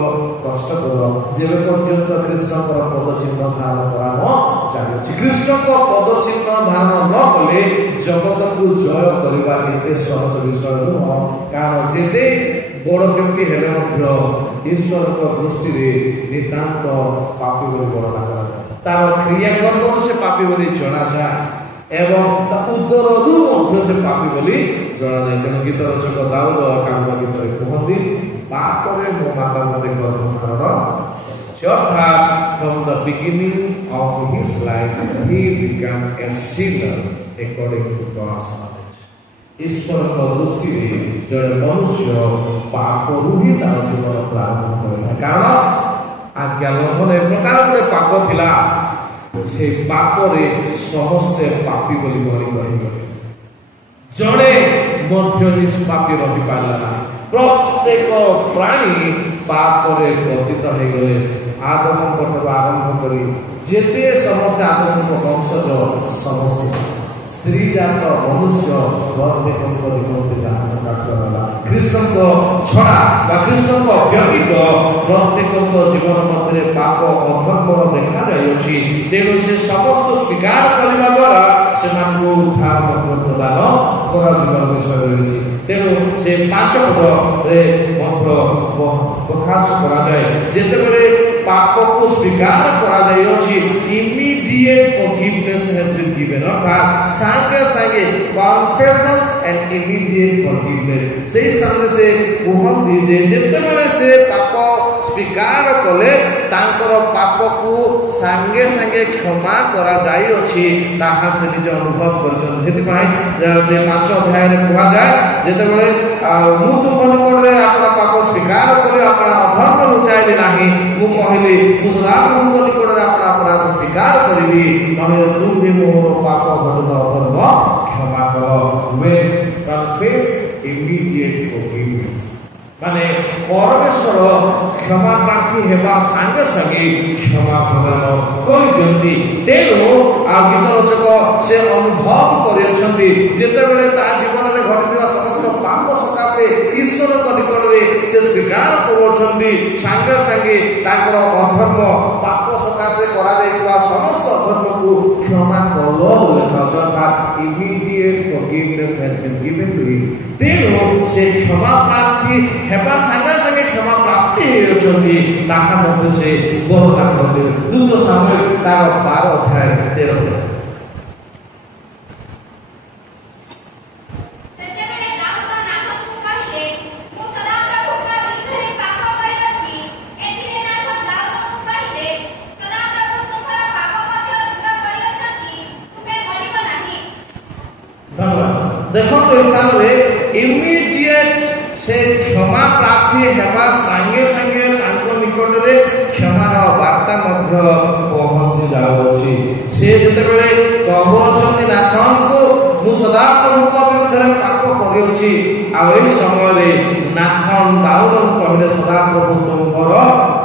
କଷ୍ଟକର, ଯେବେ ପର୍ଯ୍ୟନ୍ତ କୃଷ୍ଣଙ୍କର ପଦଚିହ୍ନ ଧାରଣ କରା ନ ଚାଲିଛି। କୃଷ୍ଣଙ୍କ ପଦଚିହ୍ନ ଧାରଣ ନ କଲେ ଜଗତକୁ ଜୟ କରିବା ଏତେ ସହଜ ବିଷୟ ନୁହଁ। କାରଣ ଯେତେ ବଡ଼ ବ୍ୟକ୍ତି ହେଲେ ମଧ୍ୟ ଈଶ୍ୱରଙ୍କ ଦୃଷ୍ଟିରେ ନିତାନ୍ତ ପାପୀ ବୋଲି ବର୍ଣ୍ଣନା କରାଯାଏ। ତାର କ୍ରିୟାକର୍ମରୁ ସେ ପାପୀ ବୋଲି ଜଣାଯାଏ ଏବଂ ତା ଉତ୍ତରରୁ ମଧ୍ୟ ସେ ପାପୀ ବୋଲି ଜଣାଯାଏ। ତେଣୁ ଗୀତ ରଚକ ଦାଉଦ କାବ୍ୟ ଗୀତରେ କୁହନ୍ତି, ପାପରେ ମୋ ମାତା ମୋତେ ଗର୍ଭଧାରଣ। ଅର୍ଥାତ୍ from the beginning of his life he became a sinner according to God's knowledge. ଈଶ୍ୱରଙ୍କ ଦୃଷ୍ଟିରେ ଜଣେ ମନୁଷ୍ୟ ପାପରୁ ହିଁ ତାର ଜୀବନ ପ୍ରାରମ୍ଭ କରିଥାଏ। କାରଣ ଆଜ୍ଞା ଲଙ୍ଘନ ଏ ପ୍ରକାର ଗୋଟେ ପାପ ଥିଲା, ସେ ପାପରେ ସମସ୍ତେ ପାପୀ ବୋଲି ଗଣି ରହିଗଲେ। ଜଣେ ମଧ୍ୟ ନିଷ୍ପାପୀ ରହିପାରିଲା ନାହିଁ। ପ୍ରତ୍ୟେକ ପ୍ରାଣୀ ପାପରେ ପତିତ ହେଇଗଲେ। ଆଦମଙ୍କ ଠାରୁ ଆରମ୍ଭ କରି ଯେତେ ସମସ୍ତେ ଆଦମଙ୍କ ବଂଶଜ ସମସ୍ତେ ସ୍ତ୍ରୀ ଜାତ ମନୁଷ୍ୟ ପ୍ରତ୍ୟେକଙ୍କ ନିମନ୍ତେ ଯାହା ପ୍ରକାଶ ହେଲା। କୃଷ୍ଣଙ୍କ ଛଡ଼ା ବା କୃଷ୍ଣଙ୍କ ବ୍ୟତୀତ ପ୍ରତ୍ୟେକଙ୍କ ଜୀବନ ମଧ୍ୟରେ ପାପ ଅଧର୍ମର ଦେଖାଯାଉଛି। ତେଣୁ ସେ ସମସ୍ତ ସ୍ୱୀକାର କରିବା ଦ୍ୱାରା ସେମାନଙ୍କୁ ଉଦ୍ଧାର ମଧ୍ୟ ପ୍ରଦାନ କରାଯିବାର ବିଷୟ ରହିଛି। ତେଣୁ ସେ 5 ପଦରେ ମଧ୍ୟ ପ୍ରକାଶ କରାଯାଏ। ଯେତେବେଳେ ପାପକୁ ସ୍ୱୀକାର କରାଯାଇଅଛି immediate forgiveness has been given। ଅର୍ଥାତ୍ ସାଙ୍ଗେ ସାଙ୍ଗେ confession and immediate forgiveness। ସେହି ସ୍ଥାନରେ ସେ କୁହନ୍ତି ଯେ ଯେତେବେଳେ ସେ ପାପ ସ୍ୱୀକାର କଲେ ତାଙ୍କର ପାପକୁ ସାଙ୍ଗେ ସାଙ୍ଗେ କ୍ଷମା କରାଯାଇଅଛି, ତାହା ସେ ନିଜେ ଅନୁଭବ କରିଛନ୍ତି। ସେଥିପାଇଁ ସେ 5 ଅଧ୍ୟାୟରେ କୁହାଯାଏ, ଯେତେବେଳେ ମୁଁ ତୁମ ନିକଟରେ ଆପଣ ପାପ ସ୍ୱୀକାର କଲି, ଆପଣ ଅଧର୍ମ ଲୁଚାଇଲେ ନାହିଁ। ମୁଁ କହିଲି ମୁଁ ସଦାପ୍ରଭୁଙ୍କ ନିକଟରେ ଆପଣ ଅପରାଧ ସ୍ୱୀକାର କରିବି, ନହେଲେ ତୁମେ ମୋର ପାପ ଘଟୁନ ଅଧର୍ମ କ୍ଷମା କର। When confess, immediate forgiveness। ମାନେ ପରମେଶ୍ୱର କ୍ଷମା ପ୍ରାର୍ଥୀ ହେବା ସାଙ୍ଗେ ସାଙ୍ଗେ କ୍ଷମା ପ୍ରଦାନ କରିଦିଅନ୍ତି। ତେଣୁ ଆଉ ଗୀତ ରଚକ ସେ ଅନୁଭବ କରିଅଛନ୍ତି ଯେତେବେଳେ ତା ଜୀବନରେ ଘଟିଥିବା ସମସ୍ତ ପାପ ସକାଶେ ଈଶ୍ୱରଙ୍କ ନିକଟରେ ସେ ସ୍ୱୀକାର କରୁଅଛନ୍ତି, ସାଙ୍ଗେ ସାଙ୍ଗେ ତାଙ୍କର ଅଧର୍ମ ପାପ ସକାଶେ କରାଯାଇଥିବା ସମସ୍ତ ଅଧର୍ମକୁ କ୍ଷମା କଲ ବୋଲି ଲେଖା immediate forgiveness has been given to him। ତେଣୁ ସେ କ୍ଷମା ପ୍ରାର୍ଥୀ ହେବା ସାଙ୍ଗେ ସାଙ୍ଗେ କ୍ଷମା ପ୍ରାପ୍ତି ହେଉଛନ୍ତି। ତାହା ମଧ୍ୟ ସେ ବର୍ଣ୍ଣନା କରନ୍ତି ଦ୍ୱିତୀୟ ସାମୁଏଲ ତାର 12 ଅଧ୍ୟାୟ 13। ଦେଖନ୍ତୁ ଏ ସ୍ଥାନରେ ଇମିଡିଏଟ ସେ କ୍ଷମା ପ୍ରାର୍ଥୀ ହେବା ସାଙ୍ଗେ ସାଙ୍ଗେ ତାଙ୍କ ନିକଟରେ କ୍ଷମାର ବାର୍ତ୍ତା ମଧ୍ୟ ପହଞ୍ଚି ଯାଉଅଛି। ସେ ଯେତେବେଳେ କହୁଅଛନ୍ତି ନାଥନଙ୍କୁ ମୁଁ ସଦାପ୍ରଭୁଙ୍କ ବିରୁଦ୍ଧରେ ପାପ କରିଅଛି, ଆଉ ଏହି ସମୟରେ ନାଥନ ଦାଉଦଙ୍କୁ କହିଲେ ସଦାପ୍ରଭୁ ତୁମଙ୍କର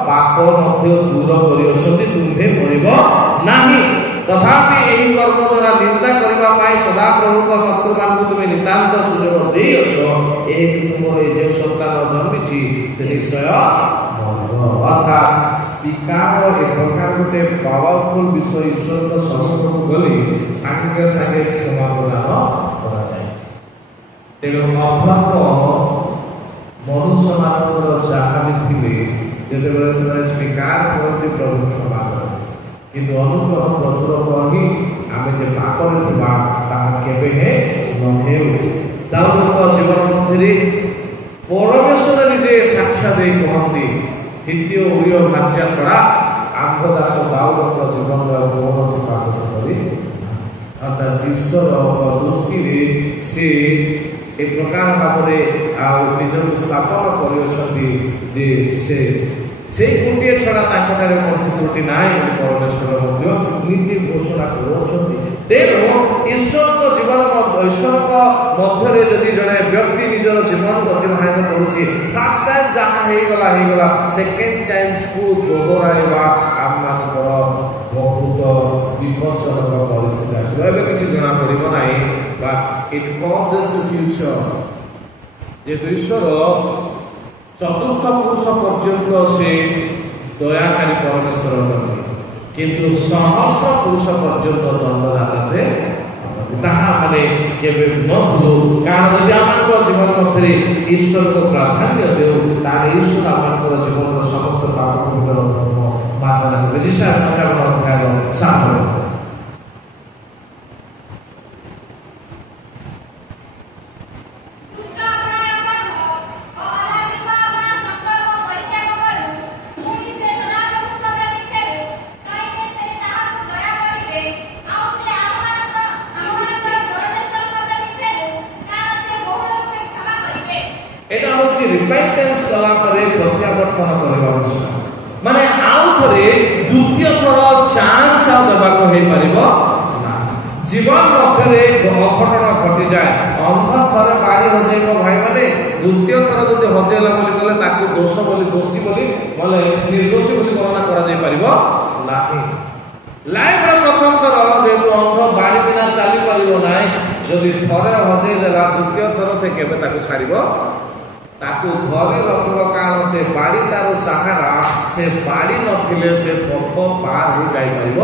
ପାପ ମଧ୍ୟ ଦୂର କରିଅଛନ୍ତି, ତୁମ୍ଭେ ମରିବ ନାହିଁ। ତଥାପି ଏହି କର୍ମ ଦ୍ୱାରା ନିନ୍ଦା କରିବା ପାଇଁ ସଦାପ୍ରଭୁଙ୍କ ଶତ୍ରୁମାନଙ୍କୁ ତୁମେ ନିତାନ୍ତ ସୁଯୋଗ ଦେଇଅଛ। ଏହି ତୁମର ଏ ଯେଉଁ ସନ୍ତାନ ଜନ୍ମିଛି ସେ ନିଶ୍ଚୟ ଅର୍ଥାତ୍ ସ୍ୱୀକାର ଏ ପ୍ରକାର ଗୋଟେ ପାୱାରଫୁଲ ବିଷୟ ଈଶ୍ୱରଙ୍କ ସମ୍ମୁଖକୁ ଗଲେ ସାଙ୍ଗେ ସାଙ୍ଗେ କ୍ଷମା ପ୍ରଦାନ କରାଯାଏ। ତେଣୁ ଅଧର୍ମ ମନୁଷ୍ୟମାନଙ୍କର ଯାହା ବି ଥିଲେ ଯେତେବେଳେ ସେମାନେ ସ୍ୱୀକାର କରନ୍ତି ପ୍ରଭୁ କ୍ଷମା କରନ୍ତି, କିନ୍ତୁ ଅନୁଗ୍ରହ ପ୍ରଚୁର କହି ଆମେ ଯେ ପାପରେ ଥିବା ତାହା କେବେ ନ ହେଉ। ଦାଉଦଙ୍କ ଜୀବନ ମଧ୍ୟରେ ପରମେଶ୍ୱର ନିଜେ ସାକ୍ଷ୍ୟ ଦେଇ କହନ୍ତି ହିତୀୟ ଉରିୟ ଭାର୍ଯ୍ୟା ଛଡ଼ା ଆମ୍ଭ ଦାସ ଦାଉଦଙ୍କ ଜୀବନର କୌଣସି ପାପ କରି ଅର୍ଥାତ୍ ଈଶ୍ୱର ଦୃଷ୍ଟିରେ ସେ ଏ ପ୍ରକାର ଭାବରେ ଆଉ ନିଜକୁ ସ୍ଥାପନ କରିଅଛନ୍ତି ଯେ ସେଇ ଗୋଟିଏ ଛଡ଼ା ତାଙ୍କଠାରେ କୌଣସି ତ୍ରୁଟି ନାହିଁ ବୋଲି ପରମେଶ୍ୱର ମଧ୍ୟ ନିଜେ ଘୋଷଣା କରୁଅଛନ୍ତି। ତେଣୁ ଈଶ୍ୱରଙ୍କ ମଧ୍ୟରେ ଯଦି ଜଣେ ବ୍ୟକ୍ତି ନିଜର ଜୀବନ ଅତିବାହିତ କରୁଛି, ଫାର୍ଷ୍ଟ ଟାଇମ୍ ଯାହା ହେଇଗଲା, ସେକେଣ୍ଡ ଟାଇମ୍କୁ ଦୋହରାଇବା ଆମମାନଙ୍କର ବହୁତ ବିପଜ୍ଜନକ ପରିସ୍ଥିତି ଆସିବ। ଏବେ କିଛି ଜଣାପଡ଼ିବ ନାହିଁ, ବା ଇଟ୍ କଜେସ୍ ଫ୍ୟୁଚର। ଯେହେତୁ ଈଶ୍ୱର ଚତୁର୍ଥ ପୁରୁଷ ପର୍ଯ୍ୟନ୍ତ ସେ ଦୟାକାରୀ ପରମେଶ୍ୱର ଅଟନ୍ତି, କିନ୍ତୁ ସହସ୍ର ପୁରୁଷ ପର୍ଯ୍ୟନ୍ତ ଦଣ୍ଡଦାତା ସେ ତାହା ମାନେ କେବେ ନ ଭୁଲୁ। କାରଣ ଯଦି ଆମମାନଙ୍କ ଜୀବନ ମଧ୍ୟରେ ଈଶ୍ୱରକୁ ପ୍ରାଧାନ୍ୟ ଦେଉ ତାହେଲେ ଈଶ୍ୱର ଆମମାନଙ୍କର ଜୀବନର ସମସ୍ତ ପାପର ମାର୍ଜନା କରିବେ। ଯିଶାୟା 55 ଅଧ୍ୟାୟ 7। ରିପେଣ୍ଟେନ୍ସ କଲା ପରେ ପ୍ରତ୍ୟାବର୍ତ୍ତନ କରିବା ଆବଶ୍ୟକ। ମାନେ ଆଉ ଥରେ ଦ୍ୱିତୀୟ ଥର ଚାନ୍ସ ଆଉ ଦେବାକୁ ହେଇପାରିବ ନାହିଁ। ଜୀବନ ମଧ୍ୟରେ ଅଘଟଣ ଘଟିଯାଏ। ଅନ୍ଧ ଥରେ ବାଡ଼ି ହଜେଇବ ଭାଇମାନେ, ଦ୍ୱିତୀୟ ଥର ଯଦି ହଜେଇଲା ବୋଲି କଲେ ତାକୁ ଦୋଷୀ ବୋଲି ମାନେ ନିର୍ଦୋଷୀ ବୋଲି ଗଣନା କରାଯାଇପାରିବ ନାହିଁ। ଲାଇଫର ପ୍ରଥମ ଥର ଯେହେତୁ ଅନ୍ଧ ବାଡ଼ି ବିନା ଚାଲିପାରିବ ନାହିଁ, ଯଦି ଥରେ ହଜେଇ ଦେଲା ଦ୍ୱିତୀୟ ଥର ସେ କେବେ ତାକୁ ଛାଡ଼ିବ ତାକୁ ଘରେ ରଖିବ। କାରଣ ସେ ବାଡ଼ି ତାର ସାହାରା, ସେ ବାଡ଼ି ନଥିଲେ ସେ ପଥ ପାର ହୋଇ ଯାଇପାରିବ।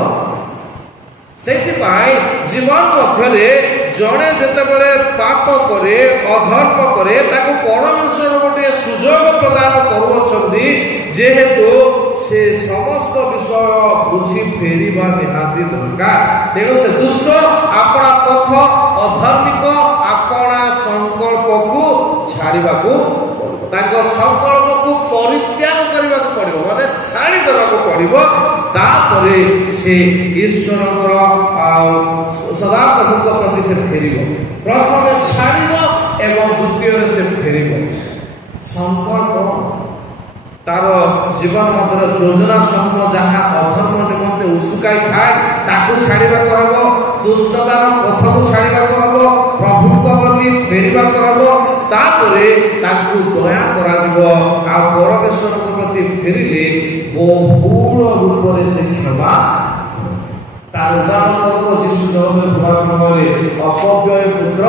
ସେଥିପାଇଁ ଜୀବନ ମଧ୍ୟରେ ଜଣେ ଯେତେବେଳେ ପାପ କରେ, ଅଧର୍ମ କରେ, ତାକୁ ପରମେଶ୍ୱର ଗୋଟିଏ ସୁଯୋଗ ପ୍ରଦାନ କରୁଅଛନ୍ତି, ଯେହେତୁ ସେ ସମସ୍ତ ବିଷୟ ବୁଝି ଫେରିବା ନିହାତି ଦରକାର। ତେଣୁ ସେ ଦୁଷ୍ଟ ଆପଣା ପଥ ଅଧାର୍ମିକ ଆପଣା ସଂକଳ୍ପକୁ ଛାଡ଼ିବାକୁ ପଡ଼ିବ, ତାଙ୍କ ସଂକଳ୍ପକୁ ପରିତ୍ୟାଗ କରିବାକୁ ପଡ଼ିବ, ମାନେ ଛାଡ଼ି ଦେବାକୁ ପଡ଼ିବ। ତାପରେ ସେ ଈଶ୍ୱରଙ୍କର ସଦାପ୍ରଭୁଙ୍କ ପ୍ରତି ସେ ଫେରିବ। ପ୍ରଥମେ ଛାଡ଼ିବ ଏବଂ ଦ୍ୱିତୀୟରେ ସେ ଫେରିବ। ସଂକଳ୍ପ ତାର ଜୀବନ ମଧ୍ୟରେ ଯୋଜନା ସମୂହ ଯାହା ଅଧର୍ମ ନିମନ୍ତେ ଉସୁକାଇ ଥାଏ ତାକୁ ଛାଡ଼ିବାକୁ ହେବ। ଦୁଷ୍ଟତାର ପଥକୁ ଛାଡ଼ିବାକୁ ହବ, ପ୍ରଭୁଙ୍କ ପ୍ରତି ଫେରିବାକୁ ହବ। ତାପରେ ତାକୁ ଦୟା କରାଯିବ। ଆଉ ପରମେଶ୍ୱରଙ୍କ ପ୍ରତି ଫେରିଲେ ବହୁଳ ରୂପରେ ସେ କ୍ଷମା। ତାର ଉଦାହରଣ ସ୍ୱରୂପ ଯୀଶୁ ଜଗନ୍ନାଥ ସମୟରେ ଅପବ୍ୟୟ ପୁତ୍ର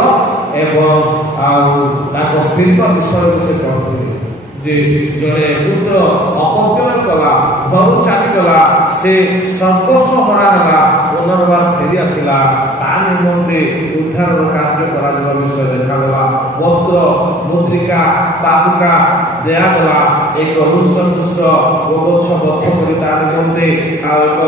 ଏବଂ ଆଉ ତାଙ୍କ ଫେରିବା ବିଷୟରେ ସେ କହିଥିଲେ ଯେ ଜଣେ ପୁତ୍ର ଅପବ୍ୟୟ କଲା, ଘରୁ ଚାଲିଗଲା, ସେ ସର୍ବସ୍ୱ ହରା ହେଲା, ପୁନର୍ବାର ଫେରି ଆସିଲା। ତା ନିମନ୍ତେ ଉଦ୍ଧାରର କାର୍ଯ୍ୟ କରାଯିବା ବିଷୟ ଦେଖାଗଲା। ବସ୍ତ୍ର, ମୁଦ୍ରିକା, ପାଦୁକା ଦିଆଗଲା। ଏକ ହୃଷ୍ଟପୁଷ୍ଟ ଗୋବଛ ବଦ୍ଧ କରି ତା ନିମନ୍ତେ ଆଉ ଏକ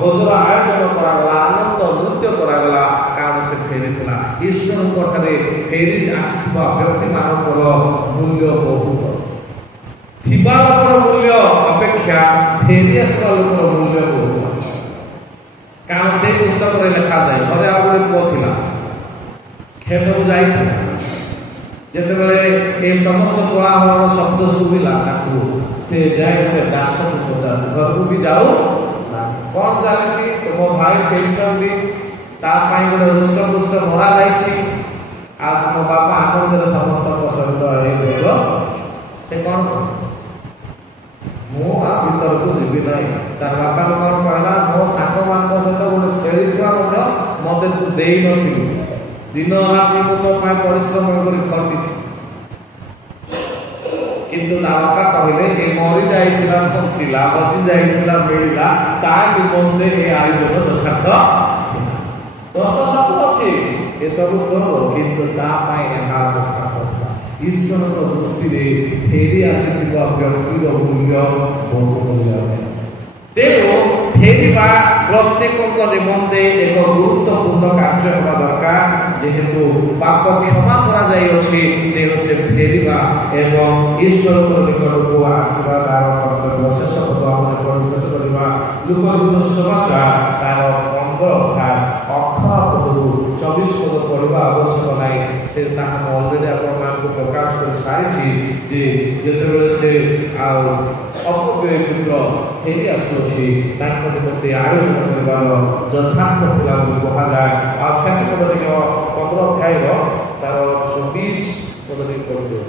ଭୋଜର ଆୟୋଜନ କରାଗଲା, ଆନନ୍ଦ ନୃତ୍ୟ କରାଗଲା, କାରଣ ସେ ଫେରିଥିଲା। ଈଶ୍ୱରଙ୍କ ଠାରେ ଫେରି ଆସିଥିବା ବ୍ୟକ୍ତିମାନଙ୍କର ମୂଲ୍ୟ ବହୁତ। ଥିବା ଲୋକର ମୂଲ୍ୟ ଅପେକ୍ଷା ଫେରି ଆସିବା ଲୋକର ମୂଲ୍ୟ ବହୁତ। କାରଣ ସେ ପୁସ୍ତକରେ ଲେଖାଯାଏ, ଘରେ ଆଉ ଗୋଟେ ପୁଅ ଥିଲା, କ୍ଷେତକୁ ଯାଇଥିଲା। ଯେତେବେଳେ ଏ ସମସ୍ତ କୋଳାହଳର ଶବ୍ଦ ଶୁଭିଲା ତାକୁ, ସେ ଯାଇ ଗୋଟେ ଦାସକୁ ପଚାରିଲା, ଘରକୁ ବି ଯାଉ କଣ ଚାଲିଛି, ତୁମ ଭାଇ ଫେରିଛନ୍ତି, ତା ପାଇଁ ଗୋଟେ ହୃଷ୍ଟପୁଷ୍ଟ ମରା ଯାଇଛି, ଆଉ ତୁମ ବାପା ଆନନ୍ଦରେ ସମସ୍ତଙ୍କ ସହିତ ହେଇଗଲ। ସେ କଣ କରେ, ମୁଁ ଆଉ ଭିତରକୁ ଯିବି ନାହିଁ। ତାର ବାପା କଣ କହିଲା, ମୋ ସାଙ୍ଗମାନଙ୍କ ସହିତ ଗୋଟେ ଛେଳି ଛୁଆ ମଧ୍ୟ ମତେ ତୁ ଦେଇନଥିଲୁ, ଦିନ ରାତି ମୁଁ ମୋ ପାଇଁ ପରିଶ୍ରମ କରି ଖଟିଛି। କିନ୍ତୁ ତା ବାପା କହିଲେ, ଏ ମରି ଯାଇଥିଲା ବଞ୍ଚିଲା, ବଞ୍ଚି ଯାଇଥିଲା ମିଳିଲା, ତା ନିମନ୍ତେ ଏ ଆୟୋଜନ ଯଥାର୍ଥ। ତ ସବୁ ଅଛି, ଏସବୁ କର, କିନ୍ତୁ ତା ପାଇଁ ଏହା ଯଥାର୍ଥ। ଈଶ୍ୱରଙ୍କ ଦୃଷ୍ଟିରେ ଫେରି ଆସିଥିବା ବ୍ୟକ୍ତିର ମୂଲ୍ୟ ବହୁତ ମୂଲ୍ୟ। ତେଣୁ ଫେରିବା ପ୍ରତ୍ୟେକଙ୍କ ନିମନ୍ତେ ଏକ ଗୁରୁତ୍ୱପୂର୍ଣ୍ଣ କାର୍ଯ୍ୟ ହେବା ଦରକାର। ଯେହେତୁ ପାପ କ୍ଷମା କରାଯାଇଅଛି, ତେଣୁ ସେ ଫେରିବା ଏବଂ ଈଶ୍ୱରଙ୍କ ନିକଟକୁ ଆସିବା ତାର କର୍ତ୍ତବ୍ୟ। ଶେଷ ପଦ ଆମେ ପରିଶେଷ କରିବା ଲୁକର ସମାଚାର ତାର 15-18 ପଦରୁ 24 ପଦ ପଢ଼ିବା ଆବଶ୍ୟକ ନାହିଁ। ସେ ତାହା ଅଲରେଡ଼ି ଆପଣମାନଙ୍କୁ ପ୍ରକାଶ କରି ସାରିଛି ଯେ ଯେତେବେଳେ ସେ ଆଉ ଅପବ୍ୟୟ ପୁତ୍ର ଫେରି ଆସୁଅଛି, ତାଙ୍କ ନିମନ୍ତେ ଆୟୋଜନ କରିବାର ଯଥାର୍ଥ ଥିଲା ବୋଲି କୁହାଯାଏ। ଆଉ ଶେଷ ପଦ ଟିକେ 15 ଅଧ୍ୟାୟର ତାର 24 ପଦ ଟିକେ ପଢ଼ିବେ।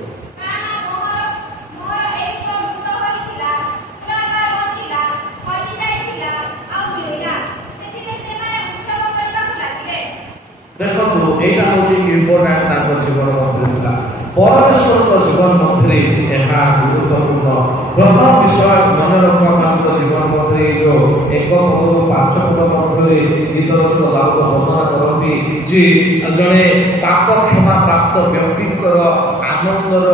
ଦେଖନ୍ତୁ, ଏଇଟା ହଉଛି ଇମ୍ପୋର୍ଟାଣ୍ଟ ତାଙ୍କ ଜୀବନ ମଧ୍ୟରେ ଥିଲା। ପରମେଶ୍ୱରଙ୍କ ଜୀବନ ମଧ୍ୟରେ ଏହା ଗୁରୁତ୍ୱପୂର୍ଣ୍ଣ। ପ୍ରଥମ ବିଷୟ ମନେ ରଖିବା ତାଙ୍କ ଜୀବନ ମଧ୍ୟରେ ଏଇ ଯୋଉ 1 ପଦରୁ 5 ପଦ ମଧ୍ୟରେ ଗୀତରଚକ ଦାଉଦ ବର୍ଣ୍ଣନା କରନ୍ତି ଯେ ଜଣେ ପାପ କ୍ଷମା ପ୍ରାପ୍ତ ବ୍ୟକ୍ତିଙ୍କର ଆନନ୍ଦର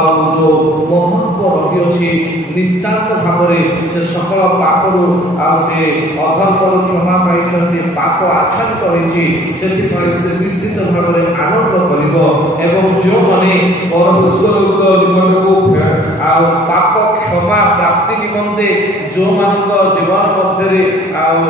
ଆଉ ଯୋଉ ମହତ୍ଵ ରହିଅଛି, ନିଶ୍ଚାନ୍ତ ଭାବରେ ସେ ସକଳ ପାପରୁ ଆଉ ସେ ଅଧର୍ମରୁ କ୍ଷମା ପାଇଛନ୍ତି, ପାପ ଆଚ୍ଛାଦିତ ହୋଇଛି, ସେଥିପାଇଁ ସେ ନିଶ୍ଚିତ ଭାବରେ ଆନନ୍ଦ କରିବ। ଏବଂ ଯେଉଁମାନେ ପରମେଶ୍ୱରଙ୍କ ନିକଟକୁ ଆଉ ପାପ କ୍ଷମା ପ୍ରାପ୍ତି ନିମନ୍ତେ ଯେଉଁମାନଙ୍କ ଜୀବନ ମଧ୍ୟରେ ଆଉ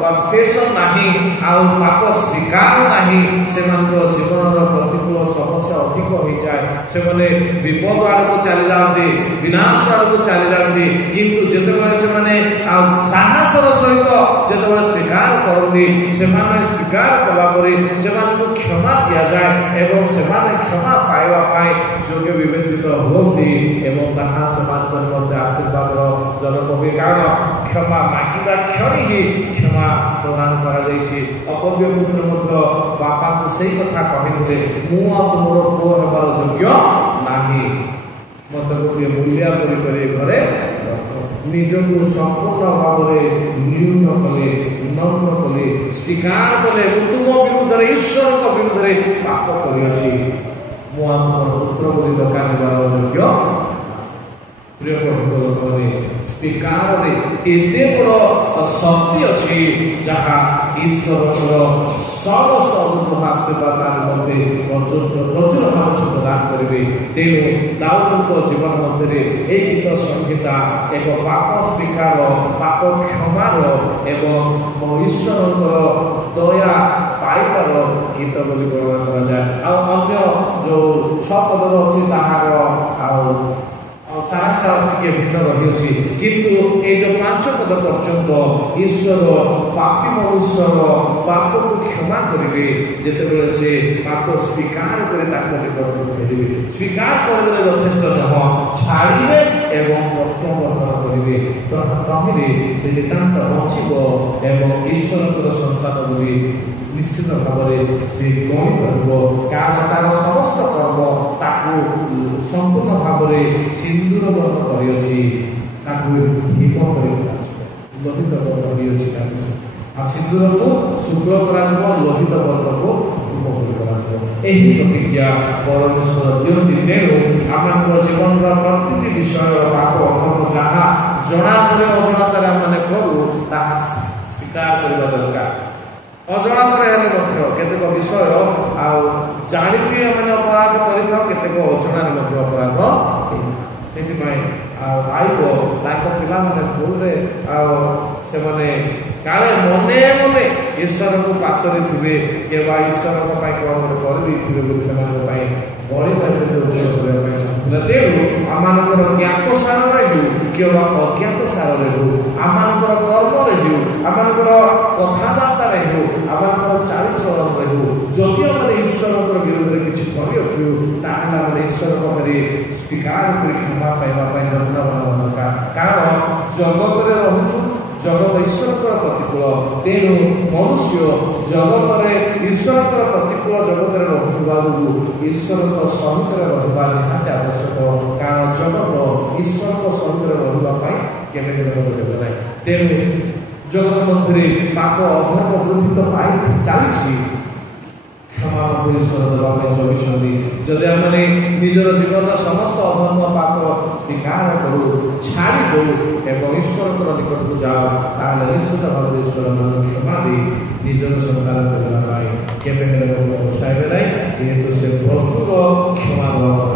କନଫେସନ ନାହିଁ, ଆଉ ପାପ ସ୍ୱୀକାର ନାହିଁ, ସେମାନଙ୍କ ଜୀବନର ପ୍ରତିକୂଳ ସମସ୍ୟା ଅଧିକ ହୋଇଯାଏ। ସେମାନେ ବିପଦ ଆଡ଼କୁ ଚାଲିଯାଆନ୍ତି, ବିନାଶ ଆଡ଼କୁ ଚାଲିଯାଆନ୍ତି। କିନ୍ତୁ ଯେତେବେଳେ ସେମାନେ ଆଉ ସାହସର ସହିତ ଯେତେବେଳେ ସ୍ୱୀକାର କରନ୍ତି, ସେମାନେ ସ୍ୱୀକାର କଲା ପରେ ସେମାନଙ୍କୁ କ୍ଷମା ଦିଆଯାଏ ଏବଂ ସେମାନେ କ୍ଷମା ପାଇବା ପାଇଁ ଯୋଗ୍ୟ ବିବେଚିତ ହୁଅନ୍ତି ଏବଂ ତାହା ସେମାନଙ୍କ ନିମନ୍ତେ ଆଶୀର୍ବାଦର ଜନକ ହୁଏ। କାରଣ କ୍ଷମା ମାଗିବା କ୍ଷଣି ହିଁ କ୍ଷମା ପ୍ରଦାନ କରାଯାଇଛି। ଅପବ୍ୟ ପୁତ୍ର ମଧ୍ୟ ବାପାଙ୍କୁ ସେଇ କଥା କହିଥିଲେ, ମୁଁ ଆଉ ତୁମର ପୁଅ ହେବାର ଯୋଗ୍ୟ ନାହିଁ, ମତେ ଗୋଟିଏ ମୂଲ୍ୟା କରି ଘରେ ନିଜକୁ ସମ୍ପୂର୍ଣ୍ଣ ଭାବରେ ନ୍ୟୁନ କଲେ, ନମ୍ର କଲେ, ସ୍ୱୀକାର କଲେ, ତୁମ ବିରୁଦ୍ଧରେ ଈଶ୍ୱରଙ୍କ ବିରୁଦ୍ଧରେ ପାପ କରିଅଛି, ମୁଁ ଆମର ପୁତ୍ର ବୋଲି ଡକାଯିବାର ଯୋଗ୍ୟ। ପ୍ରିୟ ପ୍ରଭୁଙ୍କ ଲୋକମାନେ, ସ୍ୱୀକାରରେ ଏତେ ବଡ଼ ଶକ୍ତି ଅଛି ଯାହା ଈଶ୍ୱରଙ୍କର ସମସ୍ତ ଅନୁଗ୍ରହ ଆଶୀର୍ବାଦ ନିମନ୍ତେ ପ୍ରଚୁର ଭାବରେ ପ୍ରଦାନ କରିବେ। ତେଣୁ ଦାଉଦଙ୍କ ଜୀବନ ମଧ୍ୟରେ ଏହି ଗୀତ ସଂହିତା ଏକ ପାପ ସ୍ୱୀକାର, ପାପ କ୍ଷମାର ଏବଂ ଈଶ୍ୱରଙ୍କର ଦୟା ପାଇବାର ଗୀତ ବୋଲି ବର୍ଣ୍ଣନା କରାଯାଏ। ଆଉ ଅନ୍ୟ ଯୋଉ 6 ପଦର ଅଛି ତାହାର ଆଉ ସାରାଂଶ ଟିକେ ଭିନ୍ନ ରହିଅଛି, କିନ୍ତୁ ଏଇ ଯୋଉ 5 ପଦ ପର୍ଯ୍ୟନ୍ତ ଈଶ୍ୱର ପାପୀ ମନୁଷ୍ୟର ପାପକୁ କ୍ଷମା କରିବେ ଯେତେବେଳେ ସେ ପାପ ସ୍ୱୀକାର କରି ତାଙ୍କ ନିକଟକୁ ଫେରିବେ। ସ୍ୱୀକାର କରିଦେଲେ ଯଥେଷ୍ଟ ନୁହଁ, ଛାଡ଼ିବେ ଏବଂ ପ୍ରତ୍ୟାବର୍ତ୍ତନ କରିବେ। ତହିଁରେ ସେ ନିତାନ୍ତ ବଞ୍ଚିବ ଏବଂ ଈଶ୍ୱରଙ୍କର ସନ୍ତାନ ବୋଲି ନିଶ୍ଚିତ ଭାବରେ ସେ ଗଣିପାରିବ। କାରଣ ତାର ସମସ୍ତ କର୍ମ ତାକୁ ସମ୍ପୂର୍ଣ୍ଣ ଭାବରେ ସିନ୍ଦୁର ବର୍ଣ୍ଣ କରିଅଛି, ତାକୁ ହିମ କରି ଲୋହିତ ବର୍ଣ୍ଣ କରିଅଛି ତାକୁ। ଆଉ ସିନ୍ଦୁରକୁ ଶୁଭ୍ର କରାଯିବ, ଲୋହିତ ବର୍ଣ୍ଣକୁ ହିମ କରି କରାଯିବ। ଏହି ପ୍ରତିଜ୍ଞା ପରମେଶ୍ୱର ଦିଅନ୍ତି। ତେଣୁ ଆମମାନଙ୍କ ଜୀବନର ପ୍ରତିଟି ବିଷୟର ପାପ ଅଧର୍ମ ଯାହା ଜଣାପରେ ଅଜଣାତାରେ ଆମେ କରୁ ତାହା ସ୍ୱୀକାର କରିବା ଦରକାର। ଅଜଣାତରେ ହେଲେ ମଧ୍ୟ କେତେକ ବିଷୟ ଆଉ ଜାଣିକି ଆମେ ଅପରାଧ କରିଥାଉ, କେତେକ ଅଜଣାରେ ମଧ୍ୟ ଅପରାଧ ହେଇଥାଏ। ସେଥିପାଇଁ ଆଉ ଆଇବ ତାଙ୍କ ପିଲାମାନେ ଭୁଲରେ ଆଉ ସେମାନେ କାଳେ ମନେ ମନେ ଈଶ୍ୱରଙ୍କୁ ପାଶରେ ଥିବେ କିମ୍ବା ଈଶ୍ୱରଙ୍କ ପାଇଁ କ'ଣ ଗୋଟେ କରିଦେଇଥିବେ ବୋଲି ସେମାନଙ୍କ ପାଇଁ ବଳିଦାନରେ ଉତ୍ସର୍ଗ କରିବା ପାଇଁ ଚାହୁଁଥିଲେ। ତେଣୁ ଆମମାନଙ୍କର ଜ୍ଞାତ ସାରରେ ହେଉ କିମ୍ବା ଅଜ୍ଞାତ ସାରରେ ହେଉ, ଆମମାନଙ୍କର କର୍ମରେ ହେଉ, ଆମମାନଙ୍କର କଥାବାର୍ତ୍ତାରେ ହେଉ, ଆମମାନଙ୍କର ଚାଲିଚଳନରେ ହେଉ, ଯଦି ଆମେ ଈଶ୍ୱରଙ୍କର ବିରୋଧରେ କିଛି କରିଅଛୁ ତାହେଲେ ଆମେ ଈଶ୍ୱରଙ୍କ ପାଖରେ ସ୍ୱୀକାର କରି କ୍ଷମା ପାଇବା ପାଇଁ ଯତ୍ନବାନ ଦରକାର। କାରଣ ଜଗତରେ ରହୁଛୁ, ଜଗତ ଈଶ୍ୱରଙ୍କର ପ୍ରତିକୂଳ। ତେଣୁ ମନୁଷ୍ୟ ଜଗତରେ ଈଶ୍ୱରଙ୍କର ପ୍ରତିକୂଳ ଜଗତରେ ରହୁଥିବା ଯୋଗୁଁ ଈଶ୍ୱରଙ୍କ ସହିତରେ ରହିବା ନିହାତି ଆବଶ୍ୟକ। କାରଣ ଜଗତ ଈଶ୍ୱରଙ୍କ ସହିତରେ ରହିବା ପାଇଁ କେବେ କେବେ ଦେବ ନାହିଁ। ତେଣୁ ଜଗତ ମଧ୍ୟରେ ପାପ ଅଭାବ ବୃଦ୍ଧି ତ ପାଇ ଚାଲିଛି, କ୍ଷମା ଈଶ୍ୱର ଦେବା ପାଇଁ ଜଗିଛନ୍ତି। ଯଦି ଆମେ ନିଜର ଜୀବନର ସମସ୍ତ ଅଧର୍ମ ପାପ ସ୍ୱୀକାର କରୁ, ଛାଡ଼ି ଦଉ ଏବଂ ଈଶ୍ୱରଙ୍କର ନିକଟକୁ ଯାଅ, ତାହେଲେ ନିଶ୍ଚିତ ଭାବରେ ଈଶ୍ୱର କ୍ଷମା ଦେଇ ନିଜର ସନ୍ତାନ କରିବା ପାଇଁ କେବେ ହେଲେ ବସାଇବେ ନାହିଁ। ଯେହେତୁ ସେ ପ୍ରଚୁର କ୍ଷମା ଦେବା